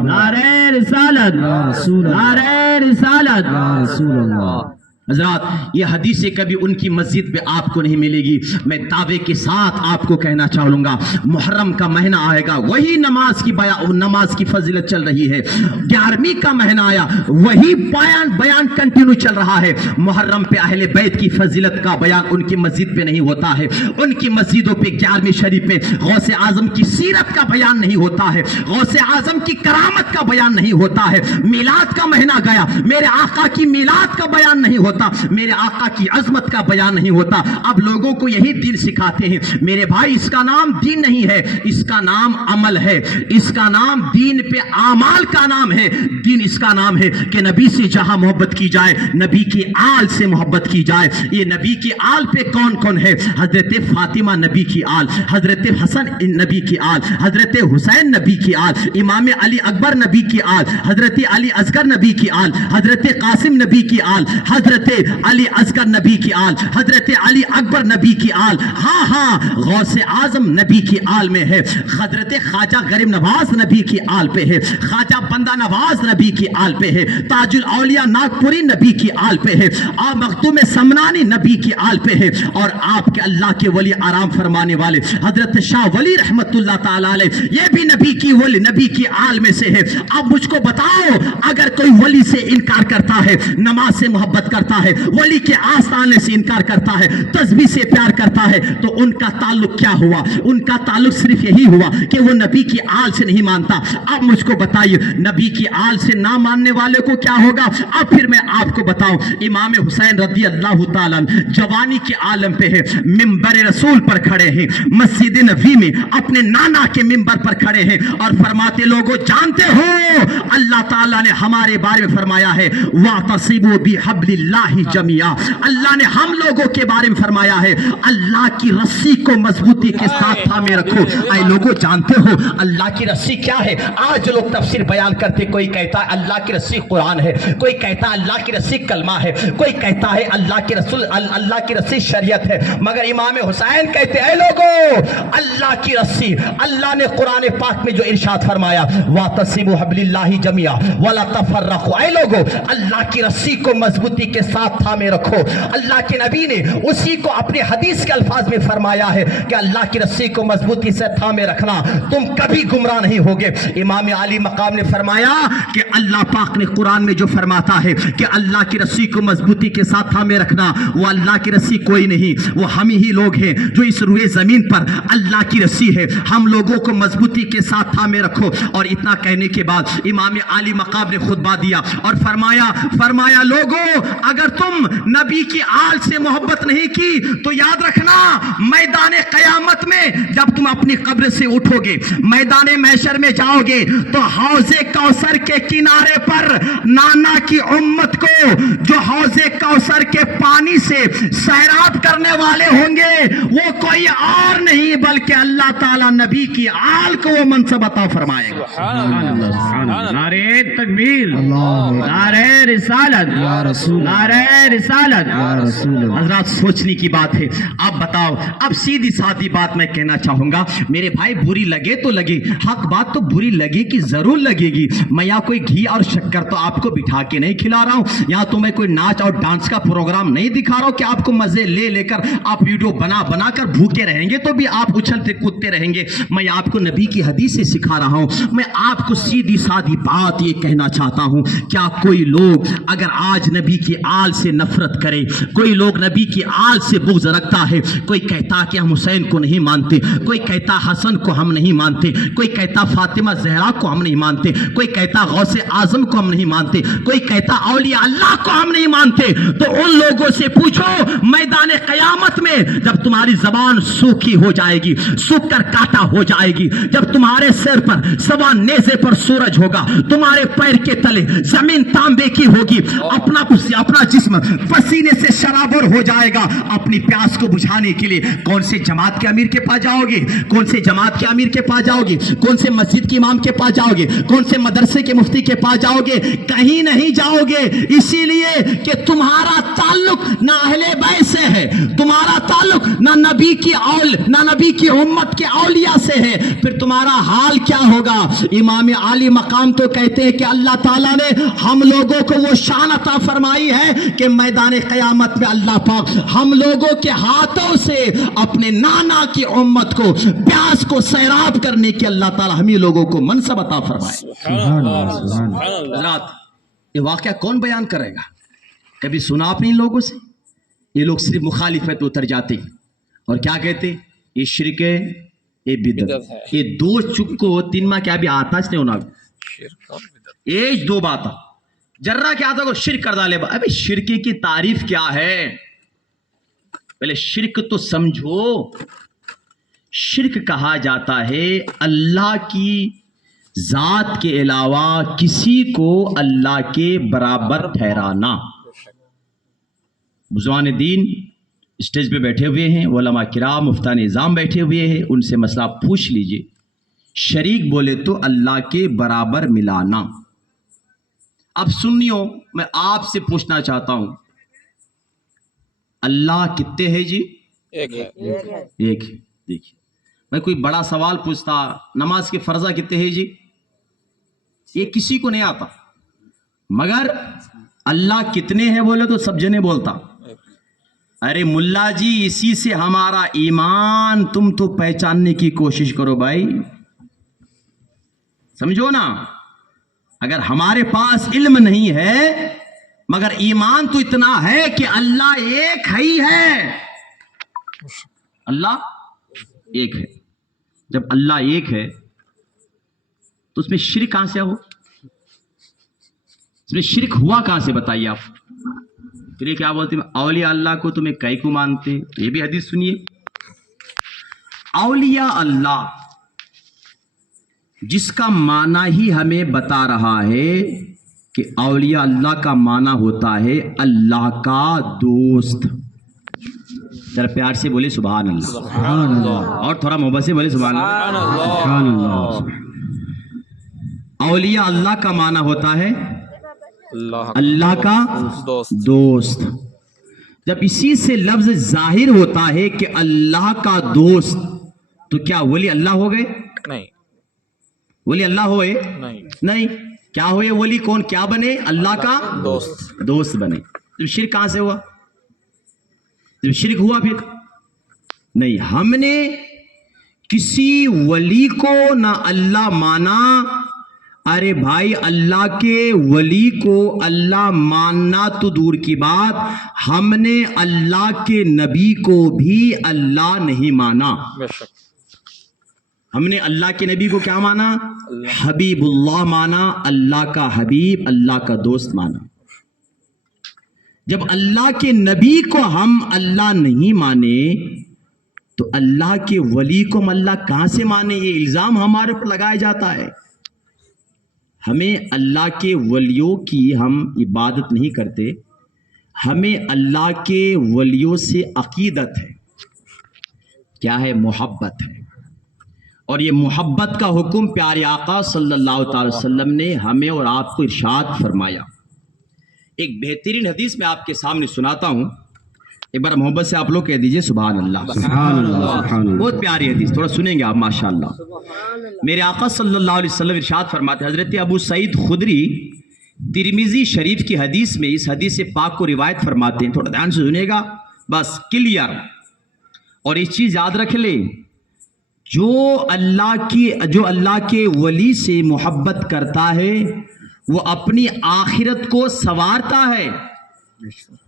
नारे रिसालत, नारे रिसालत या रसूल अल्लाह। हजरात, ये हदीसें कभी उनकी मस्जिद पे आपको नहीं मिलेगी। मैं दावे के साथ आपको कहना चाहूंगा, मुहर्रम का महीना आएगा, वही नमाज की फजीलत चल रही है। 11वीं का महीना आया, वही बयान कंटिन्यू चल रहा है। मुहर्रम पे अहले बैत की फजीलत का बयान उनकी मस्जिद पे नहीं होता है। उनकी मस्जिदों पे 11वीं शरीफ में गौसे आजम की सीरत का बयान नहीं होता है, गौसे आजम की करामत का बयान नहीं होता है। मिलाद का महीना गया, मेरे आका की मिलाद का बयान नहीं होता, मेरे आका की अजमत का बयान नहीं होता। अब लोगों को यही दीन सिखाते हैं। मेरे भाई, इसका नाम दीन नहीं है, इसका नाम अमल है। इसका नाम दीन पे आमाल का नाम है। दीन इसका नाम है कि नबी से जहां मोहब्बत की जाए, नबी की आल से मोहब्बत की जाए। ये नबी की आल पे कौन कौन है? हजरत फातिमा नबी की आल, हजरत हसन नबी की आल, हजरत हुसैन नबी की आल, इमाम अली अकबर नबी की आल, हजरत अली असगर नबी की आल, हजरत कासिम नबी की आल, हजरत अली असगर नबी की आल, हजरत अली अकबर नबी की आल। हाँ हाँ, गौसे आजम नबी की आल में है। हजरत ख्वाजा गरीब नवाज नबी की आल पे है, ख्वाजा बंदा नवाज नबी की आल पे है, ताजुल औलिया नागपुरी नबी की आल पे है, और मखदूम समनानी नबी की आल पे है। और आपके अल्लाह के वली आराम फरमाने वाले हजरत शाह वली रहमतुल्लाह ताला अलैह, ये भी नबी की वली, नबी की आल में से है। अब मुझको बताओ, अगर कोई वली से इनकार करता है, नमाज से मोहब्बत करता है, वली के आस्थाने से इनकार करता है, तस्बीह से प्यार करता है, तो उनका ताल्लुक क्या हुआ? उनका ताल्लुक सिर्फ यही हुआ कि वो नबी की आल से नहीं मानता। अब मुझको बताइए, नबी की आल से ना मानने वाले को क्या होगा? अब फिर मैं आपको बताऊं, इमाम हुसैन रज़ी अल्लाह ताला जवानी के आलम पे है, मिंबर रसूल पर खड़े हैं, मस्जिद नबी में अपने नाना के मिंबर पर खड़े हैं और फरमाते, लोगों जानते हो अल्लाह ताला ने हमारे बारे में फरमाया है, वातसिबू बिहब्लिल्लाहि जमिया। अल्लाह ने हम लोगों के बारे में फरमाया है, अल्लाह की रस्सी को मजबूती के साथ थामे रखो। ऐ लोगों जानते हो अल्लाह की रस्सी क्या है? आज लोग तफसीर बयान करते, कोई कहता है अल्लाह की रस्सी कुरान है, कोई कहता है अल्लाह की रस्सी कलमा है, कोई कहता है अल्लाह की रसूल अल्लाह की रस्सी शरीयत है। मगर इमाम हुसैन कहते हैं, लोगों अल्लाह की रस्सी, अल्लाह ने कुरान पाक में जो इरशाद फरमाया, वातसिबू हब्लिल्लाहि जमिया वला तफर्रकू, ऐ लोगों अल्लाह की रस्सी को मजबूती के साथ थामे रखो। अल्लाह के नबी ने उसी को अपने हदीस के अल्फाज में फरमाया है कि अल्लाह की रस्सी को मजबूती से थामे रखना, तुम कभी गुमराह नहीं होगे। इमाम आली मकाम ने फरमाया कि अल्लाह पाक ने कुरान में जो फरमाता है कि अल्लाह की रस्सी को मजबूती के साथ थामे रखना, वो अल्लाह की रस्सी कोई नहीं, वो हम ही लोग हैं जो इस रुए जमीन पर अल्लाह की रस्सी है। हम लोगों को मजबूती के साथ थामे रखो। और इतना कहने के बाद इमाम आली मकाम ने खुतबा दिया और फरमाया लोगों, अगर तुम नबी की आल से मोहब्बत नहीं की तो याद रखना, मैदान कयामत में जब तुम अपनी कब्र से उठोगे, मैदान महशर में जाओगे, तो हौजे कौसर के किनारे पर नाना की उम्मत को जो हौजे कौसर के पानी से सैराब करने वाले होंगे, वो कोई और नहीं बल्कि अल्लाह ताला नबी की आल को वो मनसब अता फरमाएगा। नारे तकबीर, नारे रिसालत, नारे रिसालत। हजरात, सोचने की बात है। अब बताओ, अब सीधी सादी बात मैं कहना चाहूंगा, मेरे भाई बुरी लगे तो लगे, हक बात तो बुरी लगे कि जरूर लगेगी। मैं यहाँ कोई घी और शक्कर तो आपको बिठा के नहीं खिला रहा हूँ, यहाँ तो मैं कोई नाच और डांस का प्रोग्राम नहीं दिखा रहा हूँ कि आपको मजे ले लेकर आप वीडियो बना कर भूखे रहेंगे तो भी आप उछलते कूदते रहेंगे। मैं आपको नबी की हदीस से सिखा रहा हूँ। मैं आपको सीधी सादी बात ये कहना चाहता हूँ, क्या कोई लोग अगर आज नबी की आल से नफरत करे, कोई लोग नबी की आल से बुग़्ज़ रखता है, कोई कहता कि हम हुसैन को नहीं मानते, कोई कहता हसन को हम नहीं मानते, कोई कहता फातिमा ज़हरा को हम नहीं मानते, कोई कहता गौसे आजम को हम नहीं मानते, कोई कहता औलिया अल्लाह को हम नहीं मानते, तो उन लोगों से पूछो मैदान क़यामत में जब तुम्हारी जबान सूखी हो जाएगी, सूख कर काटा हो जाएगी, जब तुम्हारे सिर पर सवा नेज़े पर सूरज होगा, तुम्हारे पैर के तले जमीन तांबे की होगी, अपना जिस्म पसीने से शराबोर हो जाएगा, अपनी प्यास को बुझाने के लिए कौन से जमात के अमीर के पास जाओगे, कौन से जमात के अमीर के पास जाओगे, कौन से मस्जिद के इमाम के पास जाओगे, कौन से मदरसे के मुफ्ती के पास जाओगे? कहीं नहीं जाओगे, इसीलिए कि तुम्हारा ताल्लुक ना अहले बैत से है, तुम्हारा ताल्लुक ना नबी की उम्मत के औलिया से है। फिर तुम्हारा हाल क्या होगा? इमाम आली मकाम तो कहते कहते हैं कि अल्लाह ताला ने हम लोगों को वो शान अता फरमाई है कि मैदान क़यामत में अल्लाह पाक हम लोगों के हाथों से अपने नाना की उम्मत को प्यास को सैराब करने की अल्लाह ताला हम ही लोगों को मनसब अता फरमाए। हज़रात, ये वाक़या कौन बयान करेगा? कभी सुना आपने इन लोगों से? ये लोग सिर्फ मुखालिफत में उतर जाते और क्या कहते? ये शिरक है, ये बिदअत है। ये दो चुक्को तीन माह क्या भी आता नहीं होना, ये दो बात जर्रा क्या आता को शिरक कर डाले। अबे शिरक की तारीफ क्या है? पहले शिरक तो समझो। शिरक कहा जाता है अल्लाह की जात के अलावा किसी को अल्लाह के बराबर ठहराना। बुज़ुर्गान दीन स्टेज पे बैठे हुए हैं, उलमा किराम मुफ्तान निज़ाम बैठे हुए हैं, उनसे मसला पूछ लीजिए। शरीक बोले तो अल्लाह के बराबर मिलाना। अब सुनियो, मैं आपसे पूछना चाहता हूं, अल्लाह कितने हैं जी? एक है। एक है। देखिए, मैं कोई बड़ा सवाल पूछता, नमाज के फर्जा कितने हैं जी? ये किसी को नहीं आता। मगर अल्लाह कितने हैं बोले तो सब जने बोलता। अरे मुल्ला जी, इसी से हमारा ईमान तुम तो पहचानने की कोशिश करो भाई, समझो ना। अगर हमारे पास इल्म नहीं है मगर ईमान तो इतना है कि अल्लाह एक ही है। अल्लाह एक है। जब अल्लाह एक है तो उसमें शिरक कहां से हो? इसमें शिरक हुआ कहां से बताइए आप? फिर ये क्या बोलते हैं, औलिया अल्लाह को तुम्हें कई को मानते? ये भी हदीस सुनिए। औलिया अल्लाह जिसका माना ही हमें बता रहा है कि औलिया अल्लाह का माना होता है अल्लाह का दोस्त। जरा प्यार से बोले सुभान अल्लाह, और थोड़ा मोहब्बत से बोले सुभान अल्लाह। औलिया अल्लाह का माना होता है अल्लाह का दोस्त। जब इसी से लफ्ज जाहिर होता है कि अल्लाह का दोस्त, तो क्या वली अल्लाह हो गए? नहीं। वली अल्लाह होए? नहीं। क्या हुए वली? कौन क्या बने? अल्लाह का दोस्त बने। तो शिरक कहां से हुआ? जब शिरक हुआ फिर नहीं, हमने किसी वली को ना अल्लाह माना। अरे भाई, अल्लाह के वली को अल्लाह मानना तो दूर की बात, हमने अल्लाह के नबी को भी अल्लाह नहीं माना। हमने अल्लाह के नबी को क्या माना? हबीबुल्लाह माना, अल्लाह का हबीब, अल्लाह का दोस्त माना। जब अल्लाह के नबी को हम अल्लाह नहीं माने तो अल्लाह के वली को हम अल्लाह कहां से माने? ये इल्जाम हमारे पर लगाया जाता है। हमें अल्लाह के वलियों की हम इबादत नहीं करते, हमें अल्लाह के वलियों से अकीदत है। क्या है? मोहब्बत है। और ये मोहब्बत का हुक्म प्यारे आका सल्लल्लाहु अलैहि वसल्लम ने हमें और आपको इरशाद फरमाया। एक बेहतरीन हदीस में आपके सामने सुनाता हूं, एक बार मोहब्बत से आप लोग कह दीजिए सुभान अल्लाह। बहुत प्यारी हदीस, थोड़ा सुनेंगे आप माशाअल्लाह। मेरे आका सल्लल्लाहु अलैहि वसल्लम इरशाद फरमाते, हजरत अबू सईद खुदरी तिरमिजी शरीफ की हदीस में इस हदीस से पाक को रिवायत फरमाते हैं। थोड़ा ध्यान से सुनेगा, बस क्लियर। और एक चीज याद रख ले, जो अल्लाह के वली से मोहब्बत करता है वो अपनी आखिरत को संवारता है,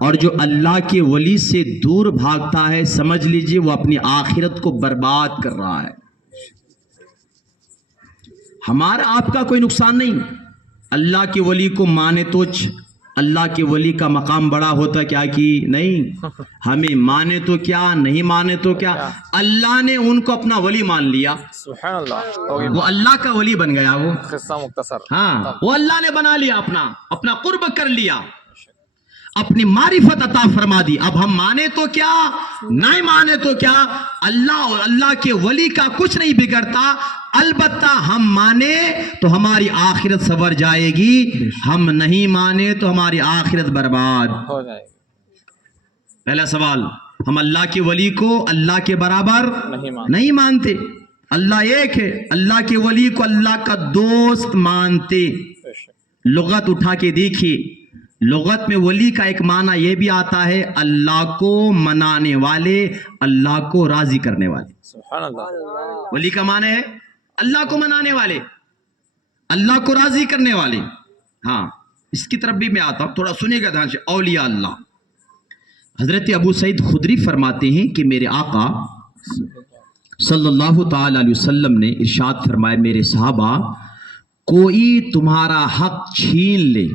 और जो अल्लाह के वली से दूर भागता है, समझ लीजिए वो अपनी आखिरत को बर्बाद कर रहा है। हमारा आपका कोई नुकसान नहीं। अल्लाह के वली को माने तो अल्लाह के वली का मकाम बड़ा होता क्या कि नहीं, हमें माने तो क्या, नहीं माने तो क्या, अल्लाह ने उनको अपना वली मान लिया, वो अल्लाह का वली बन गया। वो हाँ, वो अल्लाह ने बना लिया, अपना कुर्ब कर लिया, अपनी मारिफत अता फरमा दी। अब हम माने तो क्या, नहीं माने तो क्या, अल्लाह और अल्लाह के वली का कुछ नहीं बिगड़ता। अलबत्ता हम माने तो हमारी आखिरत सवर जाएगी, हम नहीं माने तो हमारी आखिरत बर्बाद हो जाएगी। पहला सवाल, हम अल्लाह के वली को अल्लाह के बराबर नहीं मानते। अल्लाह एक है, अल्लाह के वली को अल्लाह का दोस्त मानते। लुगत उठा के देखिए, लुगत में वली का एक माना यह भी आता है अल्लाह को मनाने वाले, अल्लाह को राजी करने वाले। सुभान अल्लाह। वली का माना है अल्लाह को मनाने वाले, अल्लाह को राजी करने वाले। हाँ, इसकी तरफ भी मैं आता हूं, थोड़ा सुनिएगा ध्यान से। औलिया अल्लाह, हजरत अबू सईद खुदरी फरमाते हैं कि मेरे आका सल्लल्लाहु ताला अलैहि वसल्लम ने इरशाद फरमाया, मेरे सहाबा, कोई तुम्हारा हक छीन ले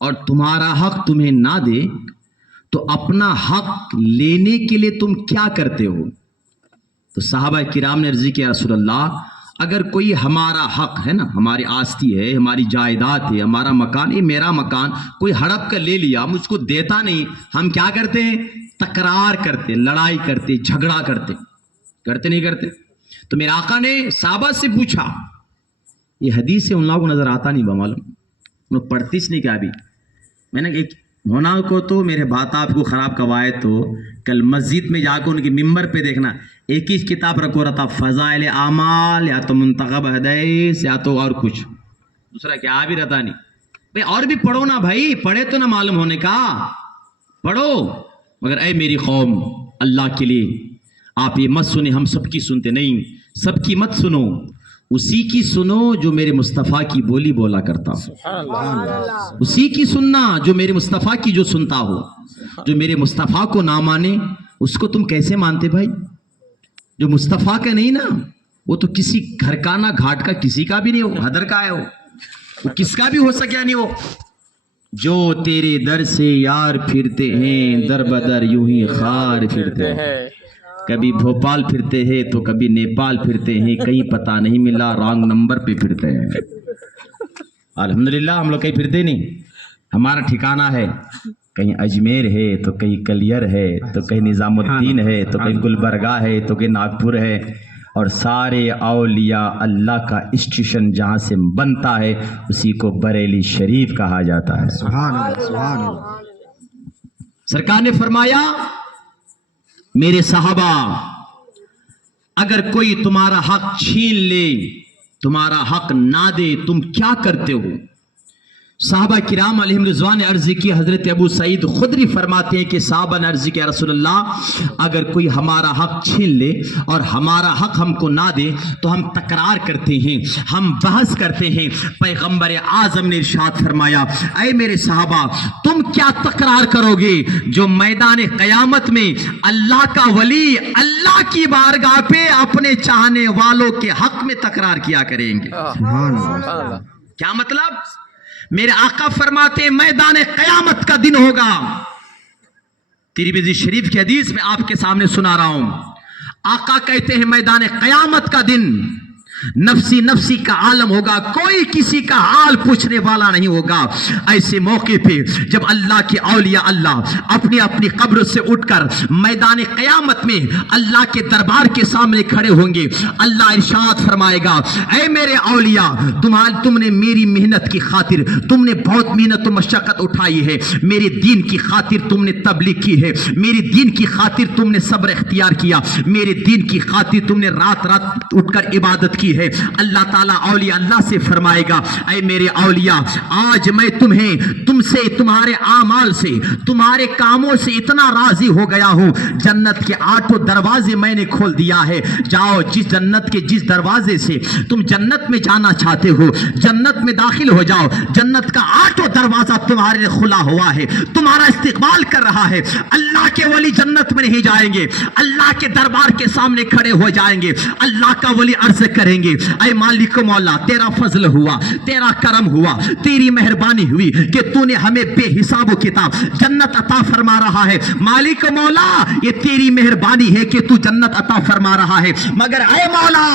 और तुम्हारा हक तुम्हें ना दे तो अपना हक लेने के लिए तुम क्या करते हो? तो सहाबा किराम ने अर्ज़ किया, रसूल अल्लाह, अगर कोई हमारा हक है ना, हमारी आस्ती है, हमारी जायदाद है, हमारा मकान, ये मेरा मकान कोई हड़प कर ले लिया, मुझको देता नहीं, हम क्या करते हैं? तकरार करते, लड़ाई करते, झगड़ा करते, करते नहीं करते? तो मेरे आका ने साहबा से पूछा, ये हदीस से उन लोगों को नजर आता नहीं, मालूम उन्होंने पढ़तीस नहीं क्या? अभी मैंने एक होना को तो मेरे बात आपको खराब कवाए तो कल मस्जिद में जाकर उनके मिंबर पे देखना, एक ही किताब रखो रहता, फजाइल आमाल या तो मुंतखब हदीस या तो और कुछ दूसरा क्या भी रहता नहीं। भाई और भी पढ़ो ना भाई, पढ़े तो ना मालूम होने का, पढ़ो। मगर ऐ मेरी कौम, अल्लाह के लिए आप ये मत सुने, हम सबकी सुनते नहीं, सबकी मत सुनो, उसी की सुनो जो मेरे मुस्तफ़ा की बोली बोला करता हो, उसी की सुनना जो मेरे मुस्तफ़ा की जो सुनता हो। जो मेरे मुस्तफ़ा को ना माने उसको तुम कैसे मानते भाई? जो मुस्तफ़ा का नहीं ना, वो तो किसी घर का ना घाट का किसी का भी नहीं हो, हदर का है वो किसका भी हो सके नहीं हो। जो तेरे दर से यार फिरते हैं, दर बदर यूं ही खार फिरते हैं, कभी भोपाल फिरते हैं तो कभी नेपाल फिरते हैं, कहीं पता नहीं मिला, रॉन्ग नंबर पे फिरते हैं। अल्हम्दुलिल्लाह हम लोग कहीं फिरते नहीं, हमारा ठिकाना है कहीं अजमेर है तो कहीं कलियर है तो कहीं निज़ामुद्दीन है तो कहीं गुलबर्गा है तो कहीं नागपुर है, और सारे औलिया अल्लाह का स्टेशन जहाँ से बनता है उसी को बरेली शरीफ कहा जाता है। सुभान अल्लाह, सुभान अल्लाह। सरकार ने फरमाया, मेरे साहबा, अगर कोई तुम्हारा हक छीन ले, तुम्हारा हक ना दे, तुम क्या करते हो? साहबा किराम अलैहिम रिज़वान ने अर्ज़ की, हजरत अबू सईद खुदरी फरमाते हैं कि साहबा ने अर्ज़ किया, रसूल अल्लाह, अगर कोई हमारा हक छीन ले और हमारा हक हमको ना दे तो हम तकरार करते हैं, हम बहस करते हैं। पैगंबर आज़म ने इरशाद फरमाया, ऐ मेरे साहबा, तुम क्या तकरार करोगे जो मैदान क़यामत में अल्लाह का वली अल्लाह की बारगाह पे अपने चाहने वालों के हक में तकरार किया करेंगे? सुभान अल्लाह। क्या मतलब? मेरे आका फरमाते हैं मैदान क़यामत का दिन होगा। तिरमिज़ी शरीफ की हदीस में आपके सामने सुना रहा हूं। आका कहते हैं मैदान क़यामत का दिन नफसी नफसी का आलम होगा, कोई किसी का हाल पूछने वाला नहीं होगा। ऐसे मौके पे जब अल्लाह के औलिया अल्लाह अपनी अपनी कब्र से उठकर मैदान क़यामत में अल्लाह के दरबार के सामने खड़े होंगे, अल्लाह इरशाद फरमाएगा, ऐ मेरे औलिया, तुमने मेरी मेहनत की खातिर तुमने बहुत मेहनत और मशक्कत उठाई है, मेरे दीन की खातिर तुमने तबलीग की है, मेरे दीन की खातिर तुमने सब्र इख्तियार किया, मेरे दीन की खातिर तुमने रात रात उठकर इबादत की है। अल्लाह ताला औलिया अल्लाह से फरमाएगा, ऐ मेरे औलिया, आज मैं तुमसे तुम्हारे आमाल से तुम्हारे कामों से इतना राजी हो गया हूं, जन्नत के 8 दरवाजे मैंने खोल दिया है। जाओ, जिस जन्नत के जिस दरवाजे से तुम जन्नत में जाना चाहते हो, जन्नत में दाखिल हो जाओ। जन्नत का 8 दरवाजा तुम्हारे लिए खुला हुआ है, तुम्हारा इस्तकबाल कर रहा है। अल्लाह के वली जन्नत में नहीं जाएंगे, अल्लाह के दरबार के सामने खड़े हो जाएंगे। अल्लाह का वली अर्ज करेंगे, ऐ मालिक मौला, तेरा फजल हुआ, तेरा करम हुआ, तेरी मेहरबानी हुई कि तूने हमें बेहिसाब किताब जन्नत अता फरमा रहा है। मालिक मौला, ये तेरी मेहरबानी है कि तू जन्नत अता फरमा रहा है, मगर ऐ मौला,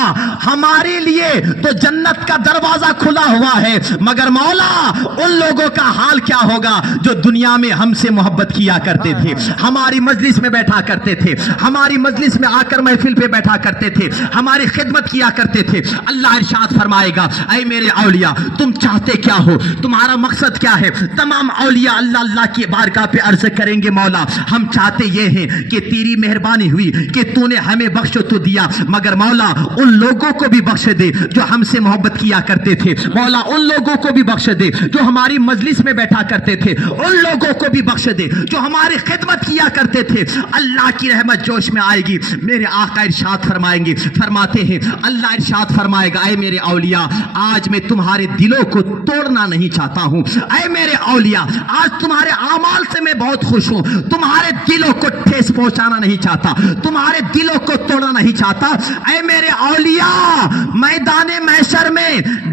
हमारे लिए तो जन्नत का दरवाजा खुला हुआ है, मगर मौला उन लोगों का हाल क्या होगा जो दुनिया में हमसे मोहब्बत किया करते थे, हमारी मजलिस में बैठा करते थे, हमारी मजलिस में आकर महफिल पे बैठा करते थे, हमारी खिदमत किया करते थे, تھے. اللہ ارشاد فرمائے گا اے میرے اولیاء تم چاہتے کیا ہو, تمہارا مقصد کیا ہے؟ تمام اولیاء اللہ کی بارگاہ پہ عرض کریں گے مولا ہم چاہتے یہ ہیں کہ تیری مہربانی ہوئی کہ تو نے ہمیں بخش تو دیا, مگر مولا ان لوگوں کو بھی بخش دے جو ہم سے محبت کیا کرتے تھے. مولا ان لوگوں کو بھی بخش دے جو ہماری مجلس میں بیٹھا کرتے تھے, ان لوگوں کو بھی بخش دے جو ہماری خدمت کیا کرتے تھے. اللہ کی رحمت جوش میں آئے گی. میرے آقا ارشاد فرمائیں گے, فرماتے ہیں اللہ ارشاد فرمائے گا اے میرے اولیاء آج میں تمہارے دلوں کو توڑنا نہیں چاہتا ہوں. اے میرے اولیاء آج تمہارے اعمال سے میں بہت خوش ہوں, تمہارے دلوں کو ٹھیس پہنچانا نہیں چاہتا, تمہارے دلوں کو توڑنا نہیں چاہتا. اے میرے اولیاء میدان محشر میں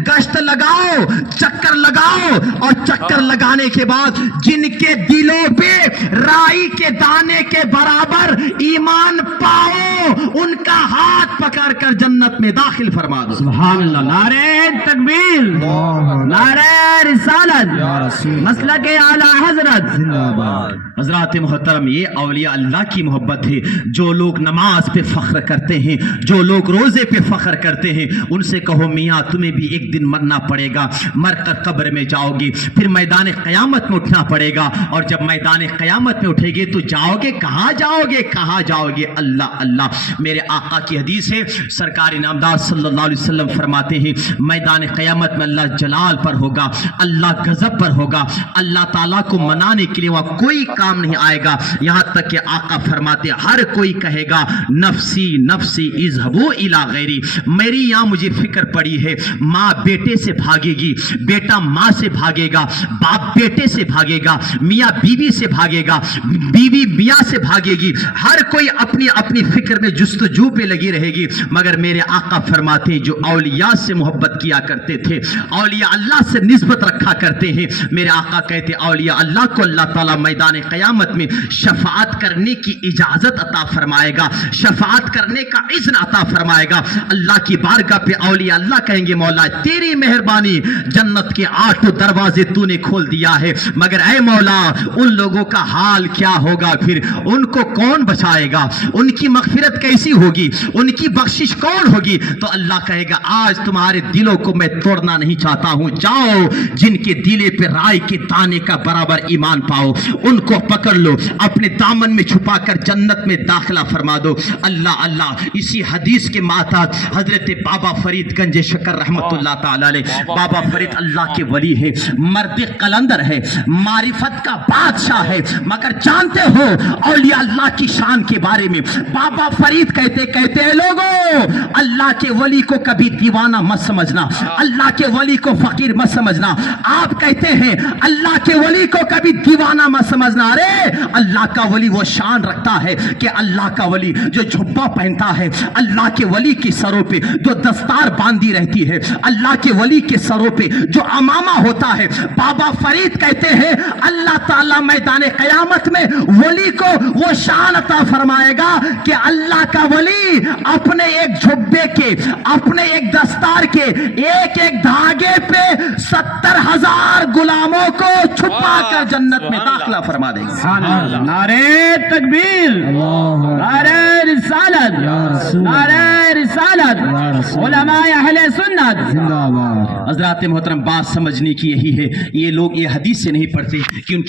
گشت لگاؤ, چکر لگاؤ, اور چکر لگانے کے بعد جن کے دلوں پہ رائی کے دانے کے برابر ایمان پاؤ ان کا ہاتھ پکڑ کر جنت میں داخل فرما دو. سبحان اللہ. نعرہ تکبیر, نعرہ رسالت, مسلک اعلی حضرت زندہ باد. حضرات محترم یہ اولیاء اللہ کی محبت ہے. جو لوگ نماز پہ فخر کرتے ہیں, جو لوگ روزے پہ فخر کرتے ہیں, ان سے کہو میاں تمہیں بھی ایک دن مرنا پڑے گا, مر کر قبر میں جاؤ گے, پھر میدان قیامت میں اٹھنا پڑے گا, اور جب میدان قیامت میں اٹھے گے تو جاؤ گے کہاں جاؤ گے, کہاں جاؤ گے؟ اللہ اللہ. میرے آقا کی حدیث ہے, سرکار نامدار صلی اللہ علیہ وسلم فرماتے ہیں میدان قیامت میں اللہ جلال پر ہوگا, اللہ غضب پر ہوگا, اللہ تعالیٰ کو منانے کے لیے وہاں کوئی کام نہیں آئے گا. یہاں تک کہ آقا فرماتے ہر کوئی کہے گا نفسی نفسی اذهبوا الی غیری, میری یہاں مجھے فکر پڑی ہے. ماں بیٹے سے بھاگے گی, بیٹا ماں سے بھاگے گا, باپ بیٹے سے بھاگے گا, میاں بیوی سے بھاگے گا, بیوی میاں سے بھاگے گی, ہر کوئی اپنی اپنی فکر میں جستجو پہ لگی رہے گی. مگر میرے آقا فرماتے ہیں جو اولیاء سے محبت کیا کرتے تھے, اولیاء اللہ سے نسبت رکھا کرتے ہیں, میرے آقا کہتے اولیاء اللہ کو اللہ تعالیٰ میدان قیامت میں شفاعت کرنے کی اجازت عطا فرمائے گا, شفاعت کرنے کا اذن عطا فرمائے گا. اللہ کی بارگاہ پہ اولیاء اللہ کہیں گے مولا تیری مہربانی جنت کے 8 دروازے تو نے کھول دیا ہے, مگر اے مولا ان لوگوں کا حال کیا ہوگا, پھر ان کو کون بچائے گا, ان کی مغفرت کیسی ہوگی, ان کی بخشش کون ہوگی؟ تو اللہ کہے گا آج تمہارے دلوں کو میں توڑنا نہیں چاہتا ہوں, جاؤ جن کے دلے پہ رائی کے دانے کا برابر ایمان پاؤ ان کو پکڑ لو, اپنے دامن میں چھپا کر جنت میں داخلہ فرما دو. اللہ اللہ. اسی حدیث کے ماتحت حضرت بابا فرید گنج شکر رحمت اللہ تعالی علیہ, بابا فرید اللہ کے ولی ہے, مرد قلندر ہے, معرفت کا بادشاہ ہے, مگر جانتے ہو اولیاء اللہ کی شان کے بارے میں بابا فرید کہتے ہیں لوگوں اللہ کے ولی کو کبھی دیوانہ مت سمجھنا, اللہ کے ولی کو فقیر مت سمجھنا. آپ کہتے ہیں اللہ کے ولی کو کبھی دیوانہ مت سمجھنا. ارے اللہ کا ولی وہ شان رکھتا ہے کہ اللہ کا ولی جو جھبا پہنتا ہے, اللہ کے ولی کی سروں پہ جو دستار باندھی رہتی ہے, اللہ کے ولی کے سروں پہ جو امامہ ہوتا ہے, بابا فرید کہتے ہیں اللہ تعالیٰ میدان قیامت میں ولی کو وہ شان عطا فرمائے گا کہ اللہ کا ولی اپنے ایک جھبے کے, اپنے ایک دستار کے ایک ایک دھاگے پہ 70,000 غلاموں کو چھپا کر جنت میں داخلہ فرما دے گا. نعرہ تکبیر, نعرہ رسالت, نعرہ رسالت, علماء اہل سنت زندہ باد. حضرات محترم بات سمجھنے کی یہی ہے, یہ لوگ یہ حدیث سے نہیں پڑھتے کہ ان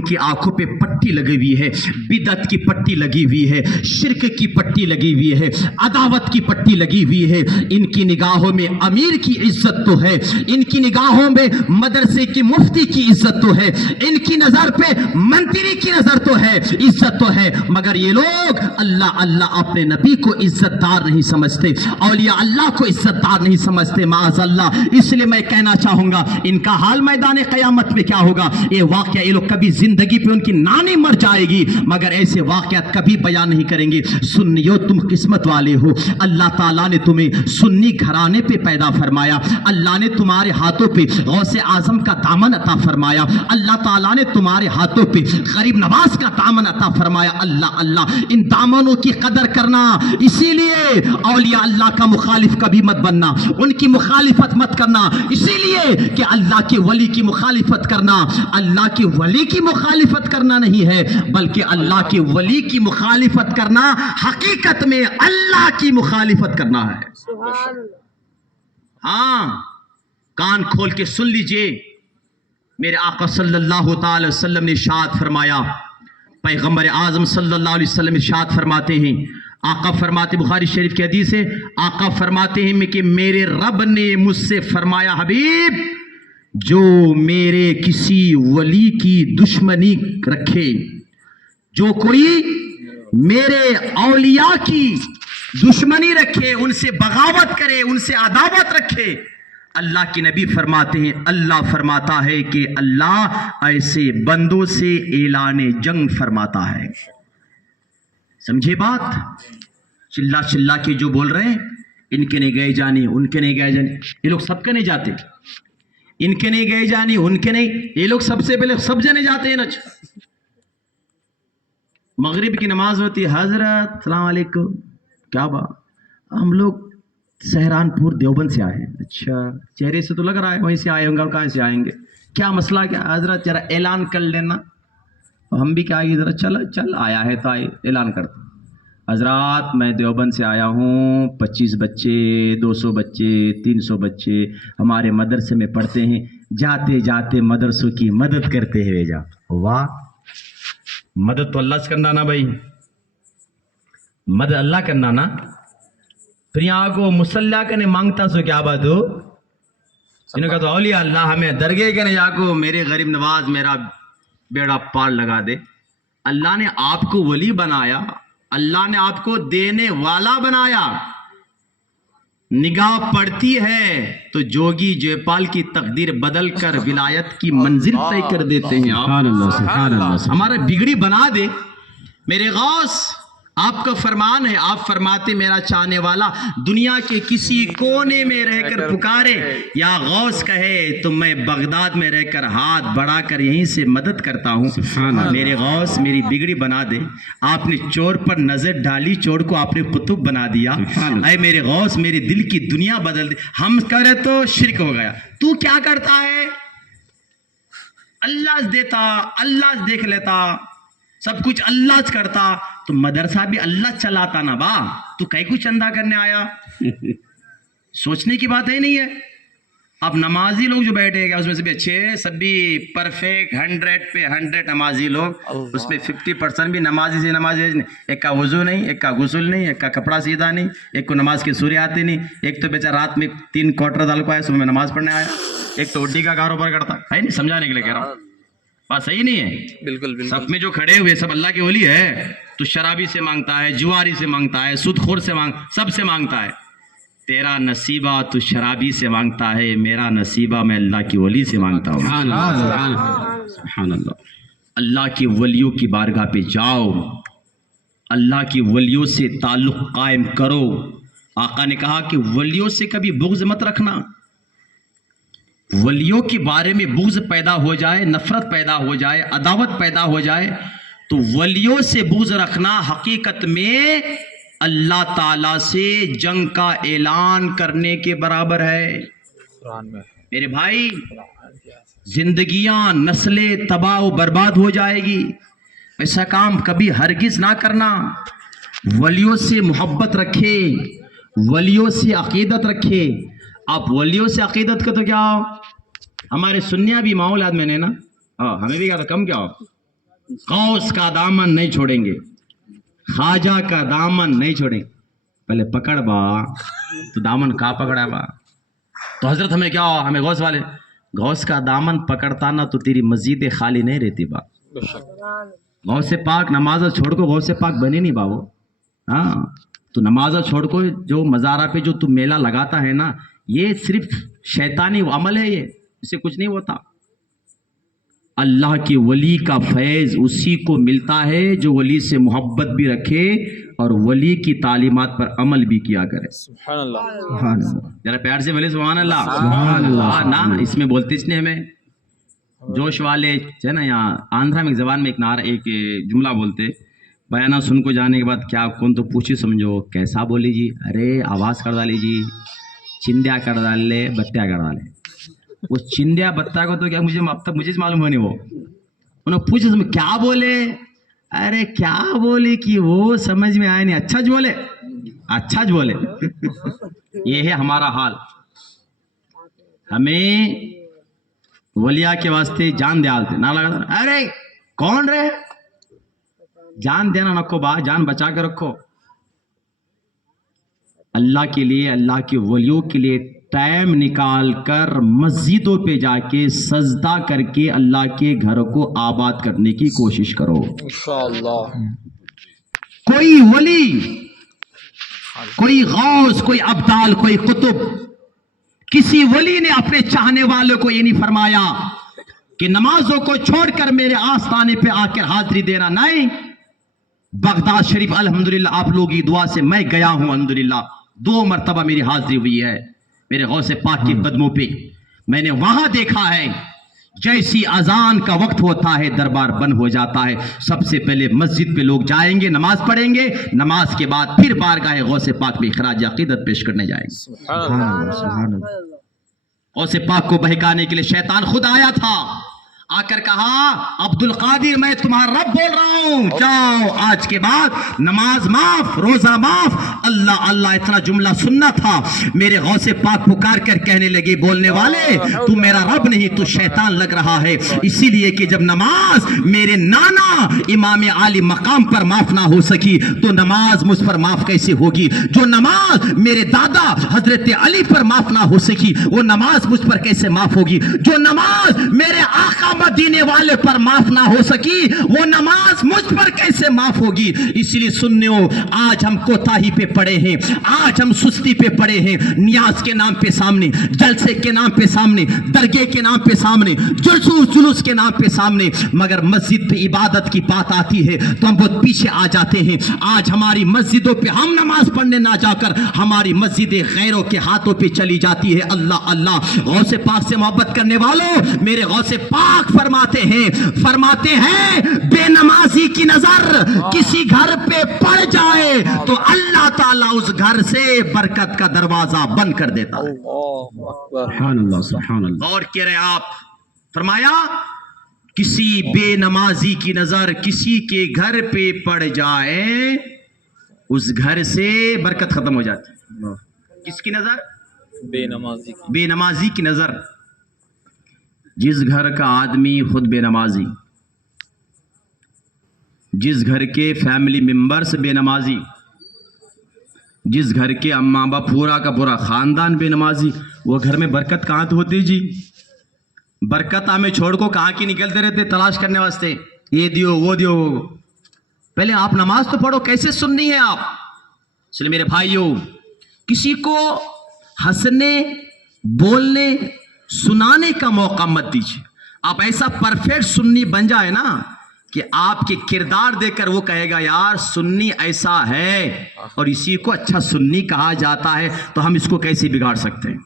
کی آنکھوں پہ پٹی لگی ہوئی ہے, بدعت کی پٹی لگی ہوئی ہے, شرک کی پٹی لگی ہوئی ہے, عداوت کی پٹی لگی ہوئی ہے. ان کی نگاہوں میں امیر کی عزت تو ہے, ان کی نگاہوں میں مدرسے کی مفتی کی عزت تو ہے, ان کی نظر پہ منتری کی نظر تو ہے, عزت تو ہے, مگر یہ لوگ اللہ اللہ اپنے نبی کو عزت دار نہیں سمجھتے, اولیاء اللہ کو عزت دار نہیں سمجھتے, معاذ اللہ. اس لیے میں کہنا چاہوں گا ان کا حال میدان قیامت میں کیا ہوگا. یہ واقعہ یہ لوگ کبھی زندگی پہ ان کی نانی مر جائے گی مگر ایسے واقعات کبھی بیان نہیں کریں گے. سنیو تم قسمت والے ہو, اللہ تعالیٰ نے تمہیں سنی گھرانے پہ پیدا فرمایا, اللہ نے تمہارے ہاتھوں پہ غوث اعظم کا دامن عطا فرمایا, اللہ تعالیٰ نے تمہارے ہاتھوں پہ غریب نواز کا دامن عطا فرمایا. اللہ اللہ. ان دامنوں کی قدر کرنا, اسی لیے اولیاء اللہ کا مخالف کبھی مت بننا, ان کی مخالفت مت کرنا, اسی لیے کہ اللہ کے ولی کی مخالفت کرنا اللہ کے ولی کی مخالفت کرنا نہیں ہے بلکہ اللہ کے ولی کی مخالفت کرنا حقیقت میں اللہ کی مخالفت کرنا ہے. ہاں کان کھول کے سن لیجئے، میرے آقا صلی اللہ تعالی وسلم نے ارشاد فرمایا، پیغمبر اعظم صلی اللہ علیہ وسلم ارشاد فرماتے ہیں، آقا فرماتے، بخاری شریف کی حدیث ہے، آقا فرماتے ہیں کہ میرے رب نے مجھ سے فرمایا، حبیب جو میرے کسی ولی کی دشمنی رکھے، جو کوئی میرے اولیاء کی دشمنی رکھے، ان سے بغاوت کرے، ان سے عداوت رکھے، اللہ کے نبی فرماتے ہیں، اللہ فرماتا ہے کہ اللہ ایسے بندوں سے اعلان جنگ فرماتا ہے۔ سمجھے بات؟ چلا چلا کے جو بول رہے ہیں، ان کے نہیں گئے جانے، ان کے نہیں گئے جانے، یہ لوگ سب کے نہیں جاتے، ان کے نہیں گئے جانے، ان کے نہیں، یہ لوگ سب سے پہلے سب جنے جاتے ہیں نچ۔ مغرب کی نماز ہوتی ہے، حضرت السلام علیکم، کیا بات، ہم لوگ سہرانپور دیوبند سے آئے ہیں۔ اچھا، چہرے سے تو لگ رہا ہے وہیں سے آئے ہوں گے، اور کہاں سے آئیں گے، کیا مسئلہ کیا؟ حضرت ذرا اعلان کر لینا، ہم بھی کیا ذرا چل آیا ہے تو آئے اعلان کرتے۔ حضرات میں دیوبند سے آیا ہوں، 25 بچے، 200 بچے، 300 بچے ہمارے مدرسے میں پڑھتے ہیں، جاتے جاتے مدرسوں کی مدد کرتے ہوئے جا۔ واہ، مدد تو اللہ سے کرنا نا بھائی، مدد اللہ کرنا نا، پھر یہاں کو مسلح کرنے مانگتا سو کیا بات ہو، انہوں کا تو اولیاء اللہ ہمیں درگے کے یہاں کو میرے غریب نواز میرا بیڑا پار لگا دے۔ اللہ نے آپ کو ولی بنایا، اللہ نے آپ کو دینے والا بنایا، نگاہ پڑتی ہے تو جوگی جےپال کی تقدیر بدل کر ولایت کی منزل طے کر دیتے ہیں۔ سبحان اللہ، سبحان اللہ۔ ہمارا بگڑی بنا دے میرے غوث، آپ کا فرمان ہے، آپ فرماتے میرا چاہنے والا دنیا کے کسی کونے میں رہ کر پکارے یا غوث کہے تو میں بغداد میں رہ کر ہاتھ بڑھا کر یہیں سے مدد کرتا ہوں۔ میرے غوث میری بگڑی بنا دے، آپ نے چور پر نظر ڈالی، چور کو آپ نے قطب بنا دیا، اے میرے غوث میرے دل کی دنیا بدل دے۔ ہم کرے تو شرک ہو گیا، تو کیا کرتا ہے؟ اللہ دیتا، اللہ دیکھ لیتا، سب کچھ اللہ کرتا، تو مدرسہ بھی اللہ چلاتا نا با، تو کئی کچھ چندہ کرنے آیا؟ سوچنے کی بات ہے نہیں ہے۔ اب نمازی لوگ جو بیٹھے گا اس میں سے بھی اچھے، سب بھی پرفیکٹ 100 پہ 100 نمازی لوگ، اس میں 50% بھی نمازی سے نمازی نہیں، ایک کا وضو نہیں، ایک کا غسل نہیں، ایک کا کپڑا سیدھا نہیں، ایک کو نماز کی سورہ آتی نہیں، ایک تو بیچارہ رات میں 3 کوارٹر دال کو آیا، صبح میں نماز پڑھنے آیا، ایک تو اڈی کا کاروبار کرتا ہے، نہیں سمجھانے کے لیے کہہ رہا ہوں، بات صحیح نہیں ہے؟ بالکل بالکل۔ سب میں جو کھڑے ہوئے سب اللہ کے ولی ہے، تو شرابی سے مانگتا ہے، جواری سے مانگتا ہے، سود خور سے سب سے مانگتا ہے۔ تیرا نصیبہ تو شرابی سے مانگتا ہے، میرا نصیبہ میں اللہ کی ولی سے مانگتا ہوں۔ سبحان اللہ۔ اللہ کی ولیوں کی بارگاہ پہ جاؤ، اللہ کی ولیوں سے تعلق قائم کرو۔ آقا نے کہا کہ ولیوں سے کبھی بغض مت رکھنا، ولیوں کے بارے میں بغض پیدا ہو جائے، نفرت پیدا ہو جائے، عداوت پیدا ہو جائے تو ولیوں سے بغض رکھنا حقیقت میں اللہ تعالیٰ سے جنگ کا اعلان کرنے کے برابر ہے۔ میرے بھائی، زندگیاں نسلیں تباہ و برباد ہو جائے گی، ایسا کام کبھی ہرگز نہ کرنا۔ ولیوں سے محبت رکھے، ولیوں سے عقیدت رکھے۔ آپ ولیوں سے عقیدت کا تو کیا ہو، ہمارے سنیاں بھی ماحول آدمی نے نا، ہمیں بھی کہا تھا کم کیا ہو، غوث کا دامن نہیں چھوڑیں گے، خواجہ کا دامن نہیں چھوڑیں گے۔ پہلے پکڑ با تو دامن کہاں پکڑا با، تو حضرت ہمیں کیا ہو، ہمیں غوث والے، غوث کا دامن پکڑتا نا تو تیری مسجد خالی نہیں رہتی با۔ غوث پاک نماز چھوڑ کو غوث پاک بنے نہیں باو، ہاں تو نماز چھوڑ کو جو مزارہ پہ جو تو میلہ لگاتا ہے نا، یہ صرف شیطانی عمل ہے، یہ اس سے کچھ نہیں ہوتا۔ اللہ کے ولی کا فیض اسی کو ملتا ہے جو ولی سے محبت بھی رکھے اور ولی کی تعلیمات پر عمل بھی کیا کرے۔ سبحان اللہ، ذرا پیار سے بولے سبحان اللہ۔ سبحان اللہ نا، اس میں بولتے اس نے ہمیں جوش والے ہے نا، یہاں آندھرا میں ایک زبان میں ایک جملہ بولتے، بیانہ سن کو جانے کے بعد کیا کون تو پوچھی سمجھو کیسا بولی جی، ارے آواز کر ڈالی جی، چندیا کر ڈال لے، بتیا کر ڈالے۔ وہ چندیا بتیا کو تو کیا مجھے اب تک مجھے معلوم نہیں، وہ انہوں پوچھے کیا بولے، ارے کیا بولے کہ وہ سمجھ میں آئے نہیں، اچھا جو بولے، اچھا جو بولے۔ یہ ہے ہمارا حال۔ ہمیں ولیہ کے واسطے جان دیالتے نہ لگا ارے کون رہے جان دینا نکو با جان بچا کے رکھو اللہ کے لیے اللہ کے ولیوں کے لیے ٹائم نکال کر مسجدوں پہ جا کے سجدہ کر کے اللہ کے گھر کو آباد کرنے کی کوشش کرو انشاءاللہ کوئی ولی کوئی غوث کوئی ابدال کوئی قطب کسی ولی نے اپنے چاہنے والوں کو یہ نہیں فرمایا کہ نمازوں کو چھوڑ کر میرے آستانے پہ آ کر حاضری دینا نہیں بغداد شریف الحمدللہ آپ لوگوں کی دعا سے میں گیا ہوں الحمدللہ 2 مرتبہ میری حاضری ہوئی ہے میرے غوث پاک کے قدموں پہ میں نے وہاں دیکھا ہے جیسی اذان کا وقت ہوتا ہے دربار بند ہو جاتا ہے سب سے پہلے مسجد پہ لوگ جائیں گے نماز پڑھیں گے نماز کے بعد پھر بارگاہ غوث پاک میں خراج عقیدت پیش کرنے جائیں گے غوث پاک کو بہکانے کے لیے شیطان خود آیا تھا آ کر کہا عبد القادر میں تمہارا رب بول رہا ہوں جاؤ آج کے بعد نماز معاف روزہ معاف اللہ اللہ اتنا جملہ سننا تھا میرے غوث پاک پکار کر کہنے لگے بولنے والے تو میرا رب نہیں تو شیطان لگ رہا ہے اسی لیے کہ جب نماز میرے نانا امام عالی مقام پر معاف نہ ہو سکی تو نماز مجھ پر معاف کیسے ہوگی جو نماز میرے دادا حضرت علی پر معاف نہ ہو سکی وہ نماز مجھ پر کیسے معاف ہوگی جو نماز میرے آقا مدینے والے پر معاف نہ ہو سکی وہ نماز مجھ پر کیسے معاف ہوگی اس لیے سننیو آج ہم کوتاہی پہ پڑے ہیں آج ہم سستی پہ پڑے ہیں نیاز کے نام پہ سامنے جلسے کے نام پہ سامنے درگاہ کے نام پہ سامنے جلوس کے نام پہ سامنے مگر مسجد پہ عبادت کی بات آتی ہے تو ہم بہت پیچھے آ جاتے ہیں آج ہماری مسجدوں پہ ہم نماز پڑھنے نہ جا کر ہماری مسجدیں غیروں کے ہاتھوں پہ چلی جاتی ہے اللہ اللہ غوث پاک سے محبت کرنے والوں میرے غوث پاک فرماتے ہیں بے نمازی کی نظر کسی گھر پہ پڑ جائے تو اللہ تعالیٰ اس گھر سے برکت کا دروازہ بند کر دیتا ہے سبحان اللہ سبحان اللہ اور کہہ رہے آپ فرمایا کسی بے نمازی کی نظر کسی کے گھر پہ پڑ جائے اس گھر سے برکت ختم ہو جاتی ہے کس کی نظر بے نمازی کی نظر جس گھر کا آدمی خود بے نمازی جس گھر کے فیملی ممبرز بے نمازی جس گھر کے اماں ابا پورا کا پورا خاندان بے نمازی وہ گھر میں برکت کہاں تو ہوتی جی برکت ہمیں چھوڑ کو کہاں کی نکلتے رہتے تلاش کرنے واسطے یہ دیو وہ دیو پہلے آپ نماز تو پڑھو کیسے سننی ہے آپ اس لیے میرے بھائیوں کسی کو ہنسنے بولنے سنانے کا موقع مت دیجیے آپ ایسا پرفیکٹ سنی بن جائے نا کہ آپ کے کردار دیکھ کر وہ کہے گا یار سنی ایسا ہے اور اسی کو اچھا سنی کہا جاتا ہے تو ہم اس کو کیسے بگاڑ سکتے ہیں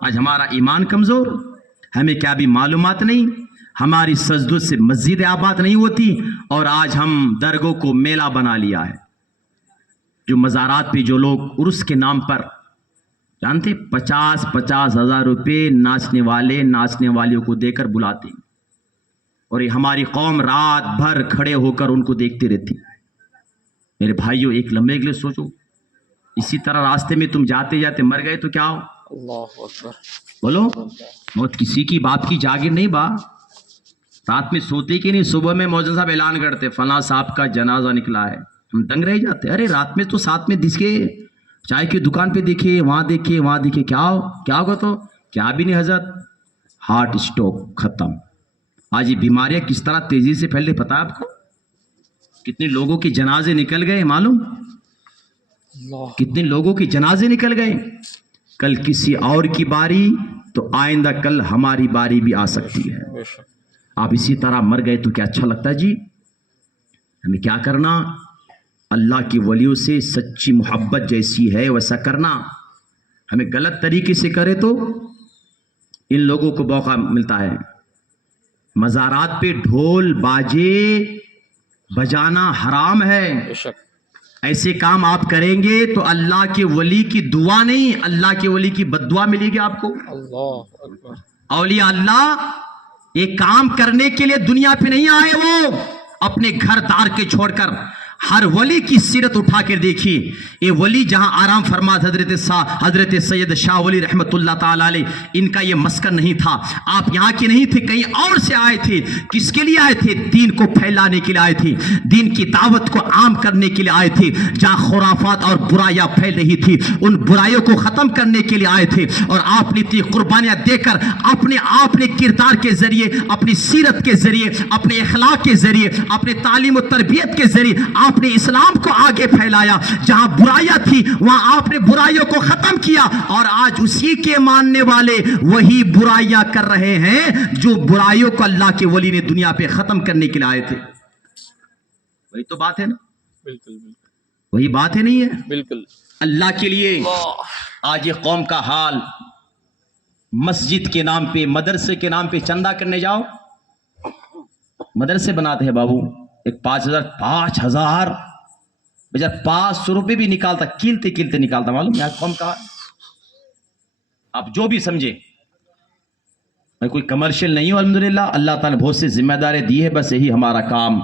آج ہمارا ایمان کمزور ہمیں کیا بھی معلومات نہیں ہماری سجدوں سے مسجد آباد نہیں ہوتی اور آج ہم درگاہوں کو میلہ بنا لیا ہے جو مزارات پہ جو لوگ عرس کے نام پر جانتے 50 ہزار روپے ناچنے والیوں کو دے کر بلاتے اور یہ ہماری قوم رات بھر کھڑے ہو کر ان کو دیکھتے رہتی میرے بھائیوں ایک لمحے کے لیے سوچو اسی طرح راستے میں تم جاتے جاتے مر گئے تو کیا ہو اللہ اکبر بولو موت کسی کی باپ کی جاگیر نہیں با رات میں سوتے کی نہیں صبح میں مؤذن صاحب اعلان کرتے فلاں صاحب کا جنازہ نکلا ہے ہم دنگ رہ جاتے ارے رات میں تو ساتھ میں دس کے چائے کی دکان پہ دیکھے وہاں دیکھے کیا ہوگا تو کیا بھی نہیں حضرت ہارٹ اسٹروک ختم آج یہ بیماریاں کس طرح تیزی سے پھیل رہی پتا ہے آپ کو کتنے لوگوں کے جنازے نکل گئے معلوم کتنے لوگوں کے جنازے نکل گئے کل کسی اور کی باری تو آئندہ کل ہماری باری بھی آ سکتی ہے آپ اسی طرح مر گئے تو کیا اچھا لگتا ہے جی ہمیں کیا کرنا اللہ کی ولیوں سے سچی محبت جیسی ہے ویسا کرنا ہمیں غلط طریقے سے کرے تو ان لوگوں کو موقع ملتا ہے مزارات پہ ڈھول باجے بجانا حرام ہے ایسے کام آپ کریں گے تو اللہ کے ولی کی دعا نہیں اللہ کے ولی کی بد دعا ملے گی آپ کو اولیاء اللہ ایک کام کرنے کے لیے دنیا پہ نہیں آئے وہ اپنے گھر دار کے چھوڑ کر हर वली की सीरत उठा कर देखिए। ये वली जहां आराम फरमात हजरत सैयद शाह वली रहमतुल्लाह ताला अलैह, इनका ये मस्कन नहीं था। आप यहाँ के नहीं थे, कहीं और से आए थे। किसके लिए आए थे? दीन को फैलाने के लिए आए थे, दीन की दावत को आम करने के लिए आए थे। जहां खुराफात और बुराइयां फैल रही थी, उन बुराइयों को खत्म करने के लिए आए थे। और आपने इतनी कुर्बानियां देकर अपने किरदार के जरिए, अपनी सीरत के जरिए, अपने इखलाक के जरिए, अपने तालीम और तरबियत के जरिए आपने इस्लाम को आगे फैलाया। जहां बुराइयां थी वहां आपने बुराइयों को खत्म किया, और आज उसी के मानने वाले वही बुराइयां कर रहे हैं जो बुराइयों को अल्लाह के वली ने दुनिया पे खत्म करने के लिए आए थे। वही तो बात है ना? बिल्कुल बिल्कुल वही बात है, नहीं है? बिल्कुल। अल्लाह के लिए आज ये कौम का हाल, मस्जिद के नाम पे, मदरसे के नाम पे चंदा करने जाओ, मदरसे बनाते हैं बाबू, एक 5,000 बेचारा 500 रुपए भी निकालता, कीलते कीलते निकालता, मालूम यार कौन का। आप जो भी समझे, मैं कोई कमर्शियल नहीं हूं, अल्हम्दुलिल्लाह अल्लाह ताला ने बहुत सी जिम्मेदारी दी है, बस यही हमारा काम।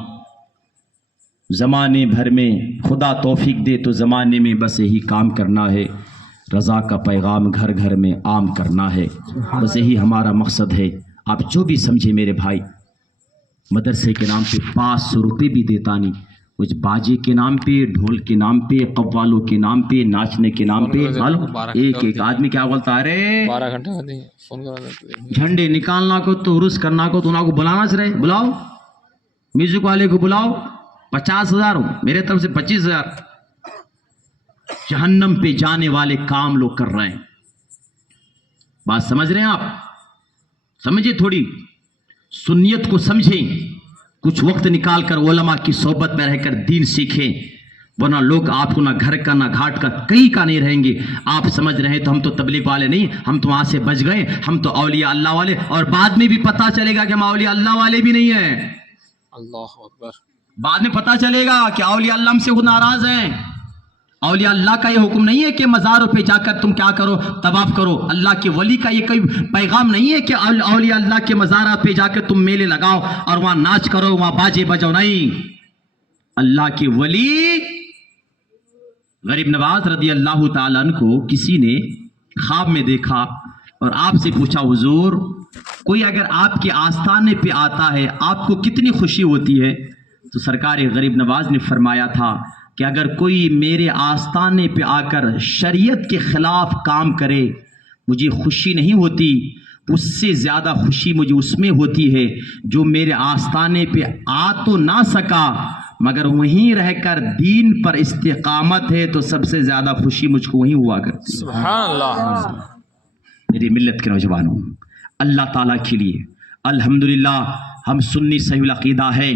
जमाने भर में खुदा तौफीक दे तो जमाने में बस यही काम करना है, रजा का पैगाम घर घर में आम करना है, बस यही हमारा मकसद है। आप जो भी समझे मेरे भाई, मदरसे के नाम पे 500 रुपये भी देता नहीं, कुछ बाजे के नाम पे, ढोल के नाम पे, कव्वालों के नाम पे, नाचने के नाम पे, एक आदमी क्या बोलता है, अरे 12 घंटे फोन करा, झंडे निकालना को तो उर्स करना को तो उनको बुलाना से रहे, बुलाओ म्यूजिक वाले को बुलाओ, 50,000 मेरे तरफ से 25,000। जहन्नम पे जाने वाले काम लोग कर रहे हैं। बात समझ रहे हैं आप? समझिए, थोड़ी सुन्नियत को समझें, कुछ वक्त निकालकर उलमा की सोबत में रहकर दीन सीखें, वरना लोग आपको ना घर का ना घाट का कहीं का नहीं रहेंगे। आप समझ रहे हैं तो हम तो तबलीग वाले नहीं, हम तो वहां से बच गए, हम तो औलिया अल्लाह वाले, और बाद में भी पता चलेगा कि हम औलिया अल्लाह वाले भी नहीं है। अल्लाह अकबर। बाद में पता चलेगा कि औलिया अल्लाह हमसे खुद नाराज हैं। औलिया अल्लाह का ये हुक्म नहीं है कि मज़ारों पे जाकर तुम क्या करो, तवाफ करो। अल्लाह के वली का ये कोई पैगाम नहीं है कि औलिया अल्लाह के मज़ारा पे जाकर तुम मेले लगाओ और वहां नाच करो, वहां बाजे बजाओ। नहीं, अल्लाह के वली गरीब नवाज रदी अल्लाह ताला अन्हु को किसी ने ख्वाब में देखा और आपसे पूछा, हुजूर कोई अगर आपके आस्थाने पे आता है आपको कितनी खुशी होती है? तो सरकार गरीब नवाज ने फरमाया था कि अगर कोई मेरे आस्थाने पे आकर शरीयत के खिलाफ काम करे मुझे खुशी नहीं होती, उससे ज़्यादा खुशी मुझे उसमें होती है जो मेरे आस्थाने पे आ तो ना सका मगर वहीं रहकर दीन पर इस्तिकामत है, तो सबसे ज़्यादा खुशी मुझको वहीं हुआ करती है। सुभान अल्लाह। मेरी मिल्लत के नौजवानों, अल्लाह ताला के लिए अल्हम्दुलिल्लाह हम सुन्नी सहीउल अक़ीदा है।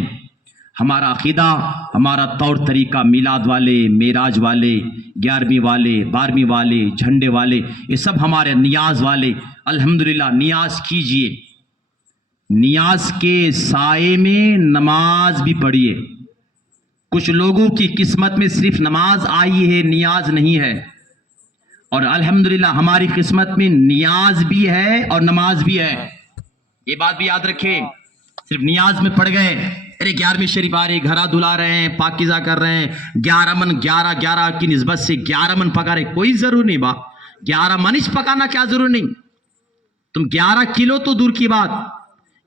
हमारा अक़ीदा, हमारा तौर तरीका, मिलाद वाले, मेराज वाले, 11वीं वाले, 12वीं वाले, झंडे वाले, ये सब हमारे नियाज वाले। अल्हम्दुलिल्लाह नियाज कीजिए, नियाज के साए में नमाज भी पढ़िए। कुछ लोगों की किस्मत में सिर्फ नमाज आई है, नियाज नहीं है, और अल्हम्दुलिल्लाह हमारी किस्मत में नियाज भी है और नमाज भी है। ये बात भी याद रखें। सिर्फ नियाज में पड़ गए, अरे 11वीं शरीफ आ रही, घरा धुला रहे हैं, पाकीज़ा कर रहे हैं, 11 मन 11 की निस्बत से 11 मन पका रहे, कोई जरूर नहीं। बा 11 मनिश पकाना क्या जरूर नहीं, तुम 11 किलो तो दूर की बात,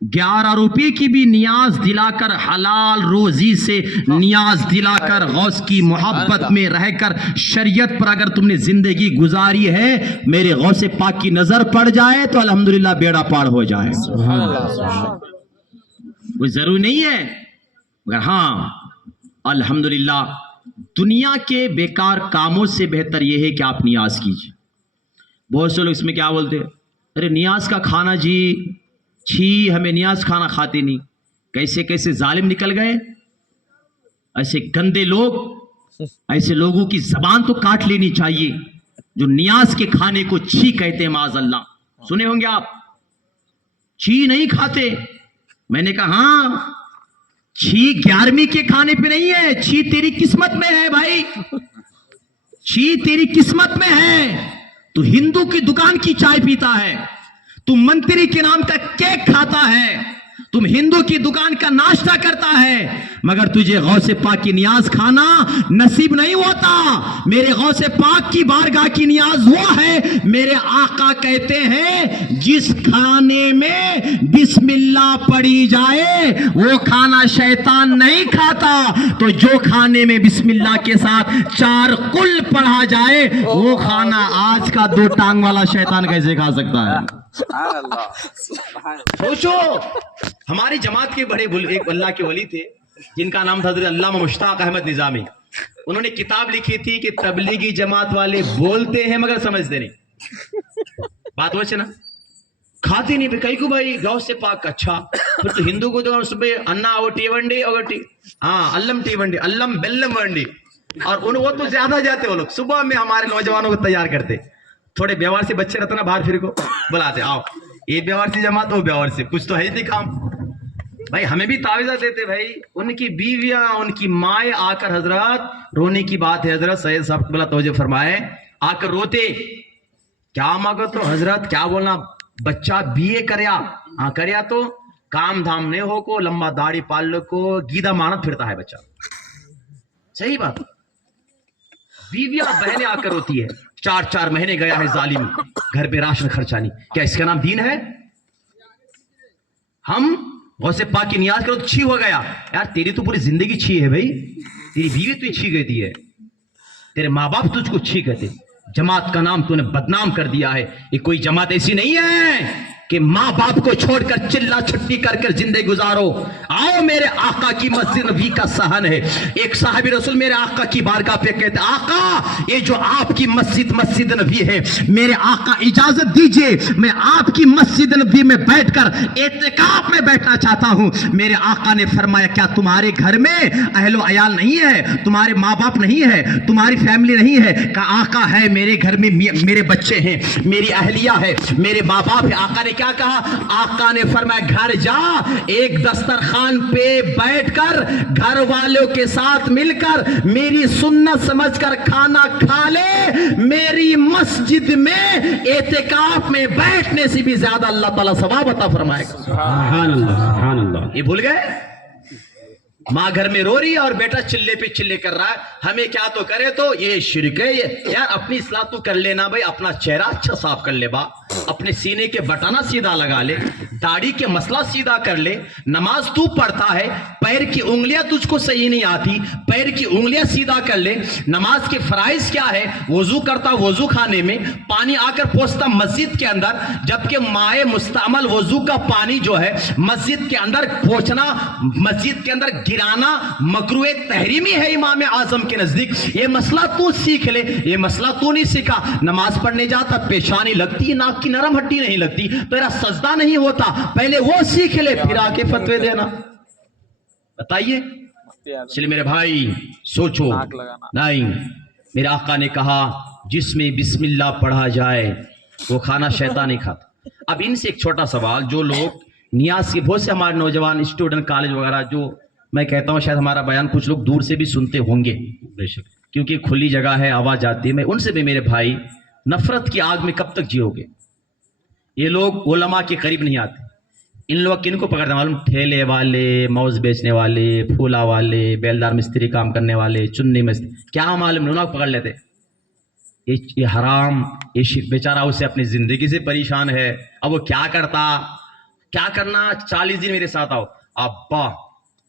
11 रुपये की भी नियाज दिलाकर, हलाल रोजी से नियाज दिलाकर, गौस की मोहब्बत में रहकर शरीयत पर अगर तुमने जिंदगी गुजारी है, मेरे गौसे पाक की नजर पड़ जाए तो अल्हम्दुलिल्लाह बेड़ा पार हो जाए। सुभान अल्लाह। वो जरूरी नहीं है, मगर हाँ अल्हम्दुलिल्लाह दुनिया के बेकार कामों से बेहतर यह है कि आप नियाज कीजिए। बहुत से लोग इसमें क्या बोलते हैं, अरे नियाज का खाना जी, छी हमें नियाज खाना खाते नहीं। कैसे कैसे जालिम निकल गए, ऐसे गंदे लोग, ऐसे लोगों की जबान तो काट लेनी चाहिए जो नियाज के खाने को छी कहते हैं। माज़अल्लाह सुने होंगे आप, छी नहीं खाते। मैंने कहा हाँ, छी 11वीं के खाने पे नहीं है, छी तेरी किस्मत में है भाई, छी तेरी किस्मत में है। तू हिंदू की दुकान की चाय पीता है, तू मंत्री के नाम का केक खाता है, तुम हिंदू की दुकान का नाश्ता करता है मगर तुझे गौसे पाक की नियाज खाना नसीब नहीं होता। मेरे गौसे पाक की बारगाह की नियाज वो है, मेरे आका कहते हैं जिस खाने में बिस्मिल्लाह पढ़ी जाए वो खाना शैतान नहीं खाता, तो जो खाने में बिस्मिल्लाह के साथ 4 कुल पढ़ा जाए वो खाना आज का 2 टांग वाला शैतान कैसे खा सकता है? सोचो, हमारी जमात के बड़े एक अल्लाह के वली थे जिनका नाम था हज़रत अल्लामा मुश्ताक अहमद निजामी। उन्होंने किताब लिखी थी कि तबलीगी जमात वाले बोलते हैं मगर समझते नहीं। बात वो ना, खाते नहीं कई को भाई गौ से पाक। अच्छा, फिर तो हिंदू को तो सुबह अन्ना वो टी वंडी और अल्लम टी वंडी अल्लम बेल्लम वंडी, और वो तो ज्यादा जाते वो लोग। सुबह में हमारे नौजवानों को तैयार करते, थोड़े व्यवहार से बच्चे रहते ना बाहर फिर को बुलाते, आओ ये व्यवहार से जमात वो व्यवहार से, कुछ तो है ही काम भाई। हमें भी तावीज़ा देते भाई, उनकी बीवियां उनकी माए आकर, हजरत रोने की बात है, हजरत सैयद साहब बोला तवज्जो फरमाए, आकर रोते, क्या मांगो तो हजरत क्या बोलना, बच्चा बीए करया, हाँ करया तो काम धाम नहीं हो को, लंबा दाढ़ी पाल लो को, गीदा मानत फिरता है बच्चा। सही बात, बीवियां बहनें आकर रोती है, 4-4 महीने गया है जालिम घर पे राशन खर्चा नहीं, क्या इसका नाम दीन है? हम वैसे पाक की नियाज करो तो छी हो गया यार, तेरी तो पूरी जिंदगी छी है भाई, तेरी बीवी तुझे छी कहती है, तेरे माँ बाप तुझको छी कहते, जमात का नाम तूने बदनाम कर दिया है। ये कोई जमात ऐसी नहीं है कि माँ बाप को छोड़कर चिल्ला छुट्टी कर जिंदगी गुजारो। आओ मेरे आका की मस्जिद नबी का सहन है। एक साहिब रसूल मेरे आका की बारगाह पे कहते, आका ये जो आपकी मस्जिद नबी है, मेरे आका इजाजत दीजिए मैं आपकी मस्जिद नबी में बैठकर एतिकाफ में बैठना चाहता हूं। मेरे आका ने फरमाया, क्या तुम्हारे घर में अहलो अयाल नहीं है, तुम्हारे माँ बाप नहीं है, तुम्हारी फैमिली नहीं है? कहा आका है, मेरे घर में मेरे बच्चे हैं, मेरी अहलिया है, मेरे माँ बाप है। आका ने क्या कहा? आका ने फरमाया घर जा, एक दस्तरखान पे बैठकर घर वालों के साथ मिलकर मेरी सुन्नत समझकर खाना खा ले। मेरी मस्जिद में एतिकाफ में बैठने से भी ज्यादा अल्लाह ताला सवाब अता फरमाएगा। सुभान अल्लाह, सुभान अल्लाह। ये भूल गए? माँ घर में रो रही है और बेटा चिल्ले पे चिल्ले कर रहा है, हमें क्या तो करे तो ये शिरक है। यार अपनी इस्लाह तू कर लेना भाई, अपना चेहरा अच्छा साफ कर ले बा, अपने सीने के बटाना सीधा लगा ले, दाढ़ी के मसला सीधा कर ले, नमाज तू पढ़ता है, पैर की उंगलियां तुझको सही नहीं आती, पैर की उंगलियां सीधा कर ले। नमाज के फराइज क्या है? वजू करता वजू खाने में, पानी आकर पहुंचता मस्जिद के अंदर, जबकि माए मुस्तअमल वजू का पानी जो है मस्जिद के अंदर पहुंचना, मस्जिद के अंदर गिराना मकरूह तहरीमी है इमाम आजम के नजदीक। ये मसला तू सीख ले, ये मसला तू नहीं सीखा। नमाज पढ़ने जाता पेशानी लगती है, नाक की नरम हड्डी नहीं लगती, तेरा सजदा नहीं होता, पहले वो सीख ले फिर आके फतवे देना। बताइए चलिए मेरे भाई सोचो। नहीं, मेरे आका ने कहा जिसमें बिस्मिल्लाह पढ़ा जाए वो खाना शैतान नहीं खाता। अब इनसे एक छोटा सवाल, जो लोग नियाज के, बहुत से हमारे नौजवान स्टूडेंट कॉलेज वगैरह, जो मैं कहता हूँ शायद हमारा बयान कुछ लोग दूर से भी सुनते होंगे बेशक, क्योंकि खुली जगह है, आवाज आती है। मैं उनसे भी मेरे भाई, नफरत की आग में कब तक जियोगे? ये लोग उलमा के करीब नहीं आते। इन लोग किनको पकड़ते मालूम? ठेले वाले, मौज बेचने वाले, फूला वाले, बेलदार मिस्त्री काम करने वाले, चुन्नी मिस्त्री, क्या मालूम उन्होंने पकड़ लेते। ये हराम, ये बेचारा उससे अपनी जिंदगी से परेशान है। अब वो क्या करता, क्या करना, 40 दिन मेरे साथ आओ, अब्बा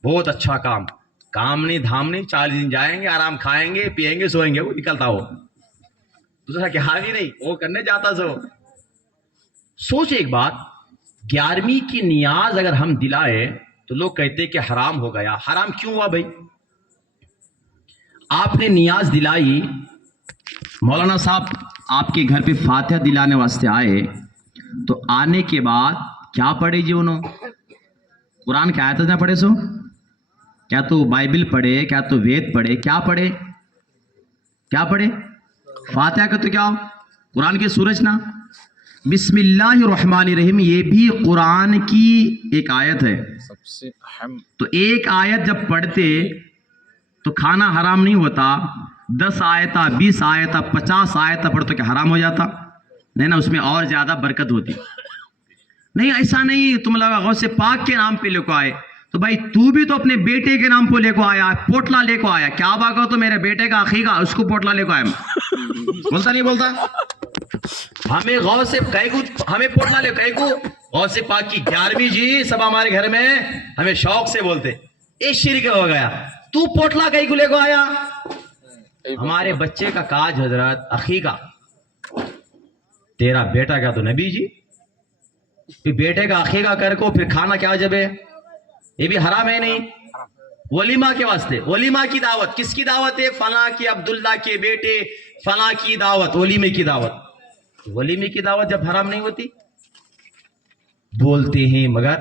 बहुत अच्छा काम नहीं धाम नहीं, 40 दिन जाएंगे, आराम खाएंगे पिएंगे सोएंगे, वो निकलता हो दूसरा क्या हाल ही नहीं, वो करने जाता। सोच एक बात, 11वीं की नियाज अगर हम दिलाए तो लोग कहते कि हराम हो गया। हराम क्यों हुआ भाई? आपने नियाज दिलाई, मौलाना साहब आपके घर पे फातिहा दिलाने वास्ते आए, तो आने के बाद क्या पढ़े जी? उन्होंने कुरान की आयत ना पढ़े, सो क्या तो बाइबल पढ़े, क्या तो वेद पढ़े, क्या पढ़े? क्या पढ़े? फातिहा का तो क्या, कुरान की सूरज ना, बिस्मिल्लाहिर्रहमानिर्रहीम, ये भी कुरान की एक आयत है। सबसे अहम, तो एक आयत जब पढ़ते तो खाना हराम नहीं होता। 10 आयता, 20 आयता, 50 आयता पढ़ तो क्या हराम हो जाता? नहीं ना, उसमें और ज्यादा बरकत होती। نہیں ایسا نہیں تم لگا غوث پاک کے نام پہ لے کو آئے، تو بھائی تو بھی تو اپنے بیٹے کے نام پہ لے کو آیا، پوٹلا لے کو آیا، کیا باغ تو میرے بیٹے کا عقیقہ اس کو پوٹلا لے کو آیا، بولتا نہیں بولتا؟ ہمیں غوث ہمیں پوٹلا لے کہے کو غوث پاک کی 11ویں جی سب ہمارے گھر میں ہمیں شوق سے بولتے، یہ شرک ہو گیا، تو پوٹلا کہیں کو لے کو آیا؟ ہمارے بچے کا کاج حضرت عقیقہ، تیرا بیٹا کیا تو نبی جی، پھر بیٹے کا عقیقہ کر کو پھر کھانا کیا جب ہے، یہ بھی حرام ہے نہیں؟ ولیمہ کے واسطے، ولیمہ کی دعوت کس کی دعوت ہے؟ فلاں کی عبداللہ کے بیٹے فلاں کی دعوت، ولیمے کی دعوت، ولیمے کی دعوت جب حرام نہیں ہوتی؟ بولتے ہیں مگر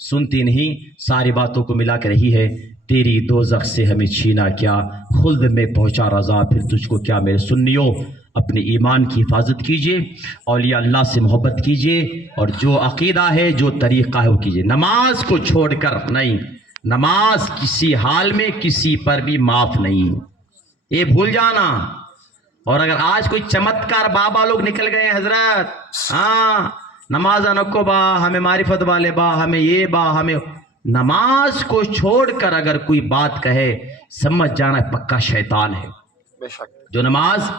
سنتے نہیں، ساری باتوں کو ملا کر رہی ہے، تیری دوزخ سے ہمیں چھینا کیا، خلد میں پہنچا رضا پھر تجھ کو کیا۔ میرے سنیوں، اپنے ایمان کی حفاظت کیجئے، اولیاء اللہ سے محبت کیجئے، اور جو عقیدہ ہے جو طریقہ ہے وہ کیجئے، نماز کو چھوڑ کر نہیں، نماز کسی حال میں کسی پر بھی معاف نہیں، یہ بھول جانا۔ اور اگر آج کوئی چمتکار بابا لوگ نکل گئے ہیں حضرت، ہاں نماز نکو با، ہمیں معرفت والے با، ہمیں یہ با، ہمیں، نماز کو چھوڑ کر اگر کوئی بات کہے سمجھ جانا پکا شیطان ہے۔ بے شک جو نماز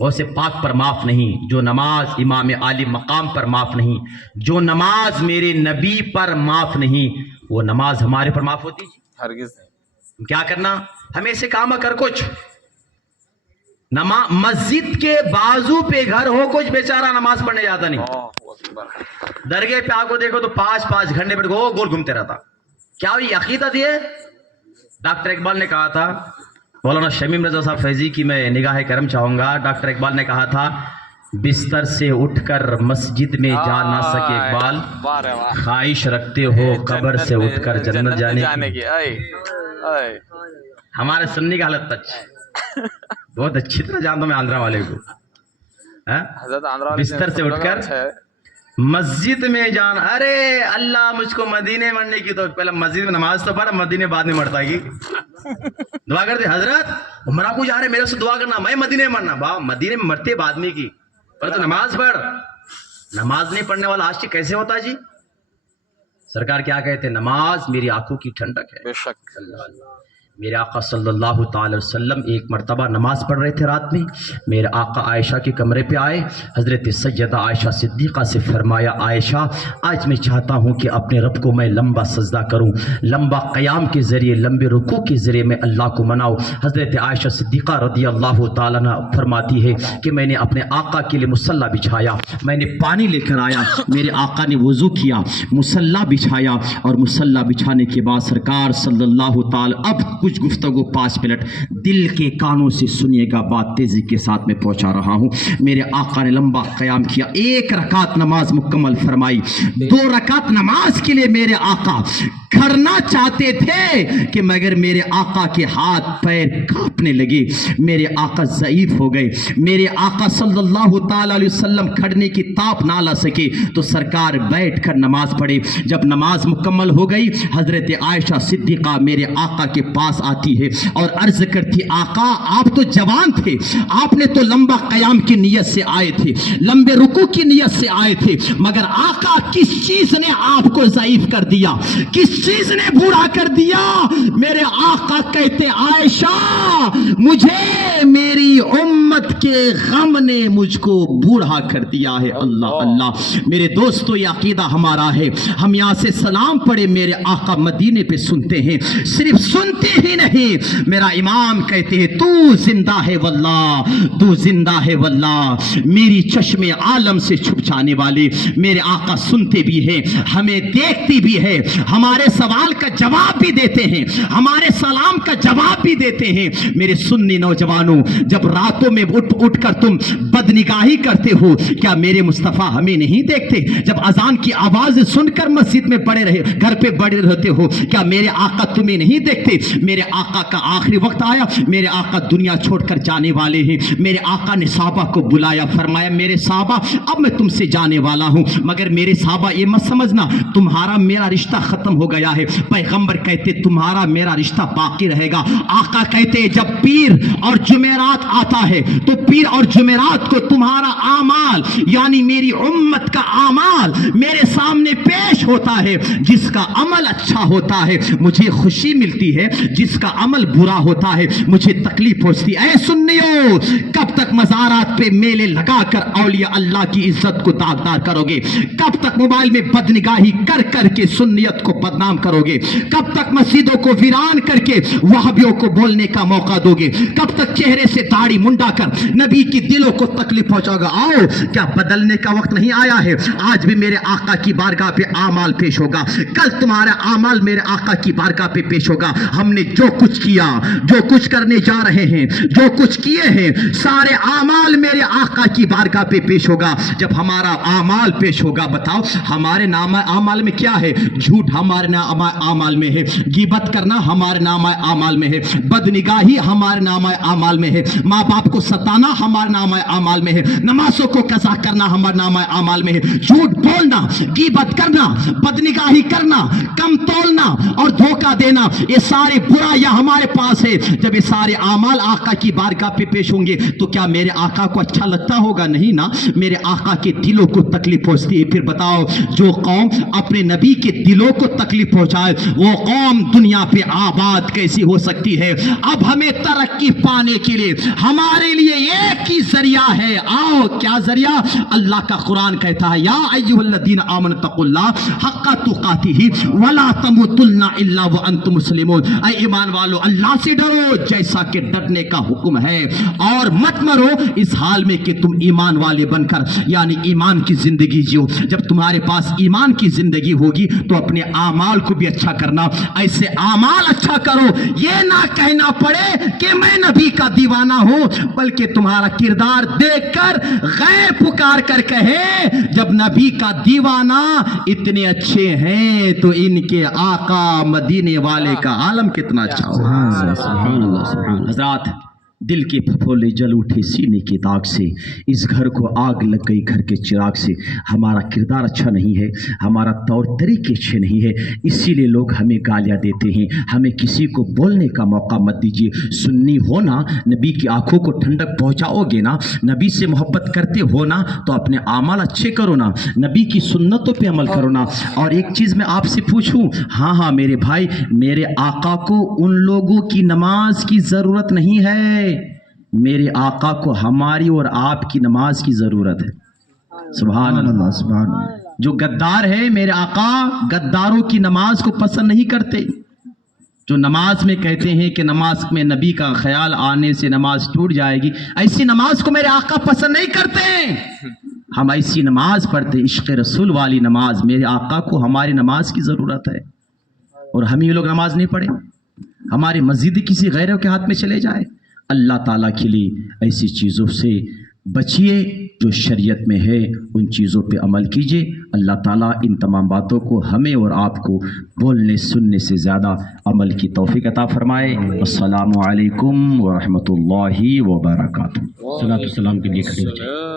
غوث پاک پر معاف نہیں، جو نماز امام عالی مقام پر معاف نہیں، جو نماز میرے نبی پر معاف نہیں، وہ نماز ہمارے پر معاف ہوتی جی؟ ہرگز نہیں۔ کیا کرنا؟ ہمیں سے کام کر کچھ، مسجد کے بازو پہ گھر ہو، کچھ بیچارہ نماز پڑھنے جاتا نہیں، اللہ اکبر۔ درگاہ پہ آگو دیکھو تو 5 گھنٹے پہ گول گھومتے رہتا، کیا یہ عقیدت ہے؟ ڈاکٹر اقبال نے کہا تھا، مولانا شمیم رضا صاحب فیضی کی میں نگاہ کرم چاہوں گا، ڈاکٹر اقبال نے کہا تھا، بستر سے اٹھ کر مسجد میں جا نہ سکے اقبال، واہ رے واہ، خواہش رکھتے ہو قبر سے اٹھ کر جنت جانے کی۔ ہمارے سنی کا حالت تچ بہت اچھی طرح جانتا ہوں میں آندھرا والے کو، حضرت آندھرا والے بستر سے اٹھ کر مسجد میں جانا، ارے اللہ مجھ کو مدینے مرنے کی، تو پہلے مسجد میں نماز تو پڑھ، مدینے بعد میں مرتا ہے، دعا کرتے حضرت عمرہ کو جا رہے میرے سے دعا کرنا، میں مدینے میں مرنا، با مدینے میں مرتے بعد میں کی، پر تو نماز پڑھ، نماز نہیں پڑھنے والا عاشق کیسے ہوتا جی؟ سرکار کیا کہتے ہیں؟ نماز میری آنکھوں کی ٹھنڈک ہے۔ بے شک میرے آقا صلی اللہ تعالی وسلم ایک مرتبہ نماز پڑھ رہے تھے رات میں، میرے آقا عائشہ کے کمرے پہ آئے، حضرت سیدہ عائشہ صدیقہ سے فرمایا، عائشہ آج میں چاہتا ہوں کہ اپنے رب کو میں لمبا سجدہ کروں، لمبا قیام کے ذریعے، لمبے رکوع کے ذریعے میں اللہ کو مناؤں۔ حضرت عائشہ صدیقہ رضی اللہ تعالیٰ عنہ فرماتی ہے کہ میں نے اپنے آقا کے لیے مصلی بچھایا، میں نے پانی لے کر آیا، میرے آقا نے وضو کیا، مصلی بچھایا، اور مصلی بچھانے کے بعد سرکار صلی اللہ تعالی، اب کچھ گفتگو 5 منٹ دل کے کانوں سے سنیے گا، بات تیزی کے ساتھ میں پہنچا رہا ہوں۔ میرے آقا نے لمبا قیام کیا، 1 رکعت نماز مکمل فرمائی، 2 رکعت نماز کے لیے میرے آقا کھڑنا چاہتے تھے کہ مگر میرے آقا کے ہاتھ پیر کانپنے لگے، میرے آقا ضعیف ہو گئے، میرے آقا صلی اللہ تعالی علیہ وسلم کھڑنے کی طاقت نہ لا سکے، تو سرکار بیٹھ کر نماز پڑھے۔ جب نماز مکمل ہو گئی، حضرت عائشہ صدیقہ میرے آقا کے پاس آتی ہے اور عرض کرتی، آقا آپ تو جوان تھے، آپ نے تو لمبا قیام کی نیت سے آئے تھے، لمبے رکوع کی نیت سے آئے تھے، مگر آقا کس چیز نے آپ کو ضعیف کر دیا، کس چیز نے بوڑھا کر دیا؟ میرے آقا کہتے، عائشہ مجھے میری امت کے غم نے مجھ کو بوڑھا کر دیا ہے۔ اللہ اللہ میرے دوستو، یہ عقیدہ ہمارا ہے، ہم یہاں سے سلام پڑھے میرے آقا مدینے پہ سنتے ہیں، صرف سنتے ہی نہیں، میرا امام کہتے ہیں، تو زندہ ہے واللہ، تو زندہ ہے واللہ، میری چشم عالم سے چھپ جانے والے میرے آقا سنتے بھی ہیں، ہمیں دیکھتے بھی ہیں، ہمارے سوال کا جواب بھی دیتے ہیں، ہمارے سلام کا جواب بھی دیتے ہیں۔ میرے سنی نوجوانوں، جب راتوں میں اٹھ کر تم بدنگاہی کرتے ہو، کیا میرے مصطفیٰ ہمیں نہیں دیکھتے؟ جب اذان کی آواز سن کر مسجد میں پڑے رہے، گھر پہ بڑے رہتے ہو، کیا میرے آقا تمہیں نہیں دیکھتے؟ میرے آقا کا آخری وقت آیا، میرے آقا دنیا چھوڑ کر جانے والے ہیں، میرے آقا نے صحابہ کو بلایا، فرمایا، میرے صحابہ اب میں تم سے جانے والا ہوں، مگر میرے صحابہ یہ مت سمجھنا تمہارا میرا رشتہ ختم ہو گیا गया है। पैगंबर कहते तुम्हारा मेरा रिश्ता बाकी रहेगा। आका कहते जब पीर और जुमेरात आता है तो पीर और जुमेरात को तुम्हारा आमाल यानी मेरी उम्मत का आमाल मेरे सामने पेश होता है। जिसका अमल अच्छा होता है मुझे खुशी मिलती है, जिसका अमल बुरा होता है मुझे तकलीफ पहुंचती है। ऐ सुन्नियों, कब तक मज़ारात पे मेले लगाकर औलिया अल्लाह की इज्जत को दागदार करोगे? कब तक मोबाइल में बदनिगाही कर करके सुन्नियत को बदनाम करोगे? कब तक मस्जिदों को वीरान करके वहाबियों को बोलने का मौका दोगे? कब तक चेहरे से दाढ़ी मुंडा कर नबी की दिलों को तकलीफ पहुंचाओगे? आओ, क्या बदलने का वक्त नहीं आया है? आज भी मेरे आका की बारगाह पे आमाल पेश होगा, कल तुम्हारा आमाल मेरे आका की बारगाह पे पेश होगा। हमने जो कुछ किया, जो कुछ करने जा रहे हैं, जो कुछ किए हैं, सारे आमाल मेरे आका की बारगाह पे पेश होगा। जब हमारा आमाल पेश होगा, बताओ हमारे नाम आमाल में क्या है? झूठ हमारे नाम आमाल में है, गीबत करना हमारे नाम आमाल में है, बदनिगाही हमारे नाम आमाल में है, माँ बाप को सताना हमारे नाम आमाल में है, नमाजों को कज़ा करना हमारे नाम आमाल में है, झूठ बोलना, गीबत करना, बदनिगाही करना, कम तोलना और धोखा देना, ये सारे बुराइयां हमारे पास है। जब ये सारे आमाल आका की बारगाह पे पेश होंगे तो क्या मेरे आका को अच्छा लगता होगा? नहीं ना, मेरे आका के दिलों को तकलीफ पहुंचती है। फिर बताओ, जो कौम अपने नबी के दिलों को तकलीफ पहुंचाए वो कौम दुनिया पे आबाद कैसी हो सकती है? अब हमें तरक्की पाने के लिए हमारे लिए एक ही जरिया है। आओ, क्या जरिया? अल्लाह का कुरान कहता है, या अय्युहल्लज़ीना आमनु तक़ुल्लाह हक़्क़ तुक़ातिही वला तमूतुन्ना इल्ला व अंतुम मुस्लिमून। ऐ ईमान वालों, अल्लाह से डरो जैसा कि डरने का हुक्म है, और मत मरो इस हाल में कि तुम ईमान वाले बनकर यानी ईमान की जिंदगी जियो। जब तुम्हारे पास ईमान की जिंदगी होगी तो अपने आमाल को भी अच्छा करना। ऐसे आमाल अच्छा करो, ये ना कहना पड़े कि मैं नबी का दीवाना हूं, बल्कि तुम्हारा किरदार देखकर गैर पुकार कर कहे जब नबी का दीवाना इतने अच्छे हैं तो इनके आका मदीने वाले का आलम कितना अच्छा होगा। सुभान अल्लाह, सुभान अल्लाह। हज़रात, दिल के फफोले जल उठे सीने की दाग से, इस घर को आग लग गई घर के चिराग से। हमारा किरदार अच्छा नहीं है, हमारा तौर तरीके अच्छे नहीं है, इसीलिए लोग हमें गालियाँ देते हैं। हमें किसी को बोलने का मौका मत दीजिए। सुन्नी हो ना, नबी की आंखों को ठंडक पहुँचाओगे ना, नबी से मोहब्बत करते हो ना, तो अपने आमाल अच्छे करो ना, नबी की सुन्नतों पे अमल करो ना। और एक चीज़ मैं आपसे पूछूं, हाँ मेरे भाई, मेरे आका को उन लोगों की नमाज की ज़रूरत नहीं है, मेरे आका को हमारी और आपकी नमाज की जरूरत है। सुभान अल्लाह, सुभान अल्लाह। जो गद्दार है, मेरे आका गद्दारों की नमाज को पसंद नहीं करते। जो नमाज में कहते हैं कि नमाज में नबी का ख्याल आने से नमाज टूट जाएगी, ऐसी नमाज को मेरे आका पसंद नहीं करते। हम ऐसी नमाज पढ़ते, इश्क़ रसूल वाली नमाज। मेरे आका को हमारी नमाज की ज़रूरत है, और हम ही लोग नमाज नहीं पढ़े, हमारी मस्जिद किसी गैरों के हाथ में चले जाए। अल्लाह ताला के लिए ऐसी चीज़ों से बचिए जो शरीयत में है, उन चीज़ों पे अमल कीजिए। अल्लाह ताला इन तमाम बातों को हमें और आपको बोलने सुनने से ज़्यादा अमल की तौफीक अता फरमाए। अस्सलामु अलैकुम व रहमतुल्लाहि व बरकातुहू। सलातो सलाम के लिए खड़े हो जाए।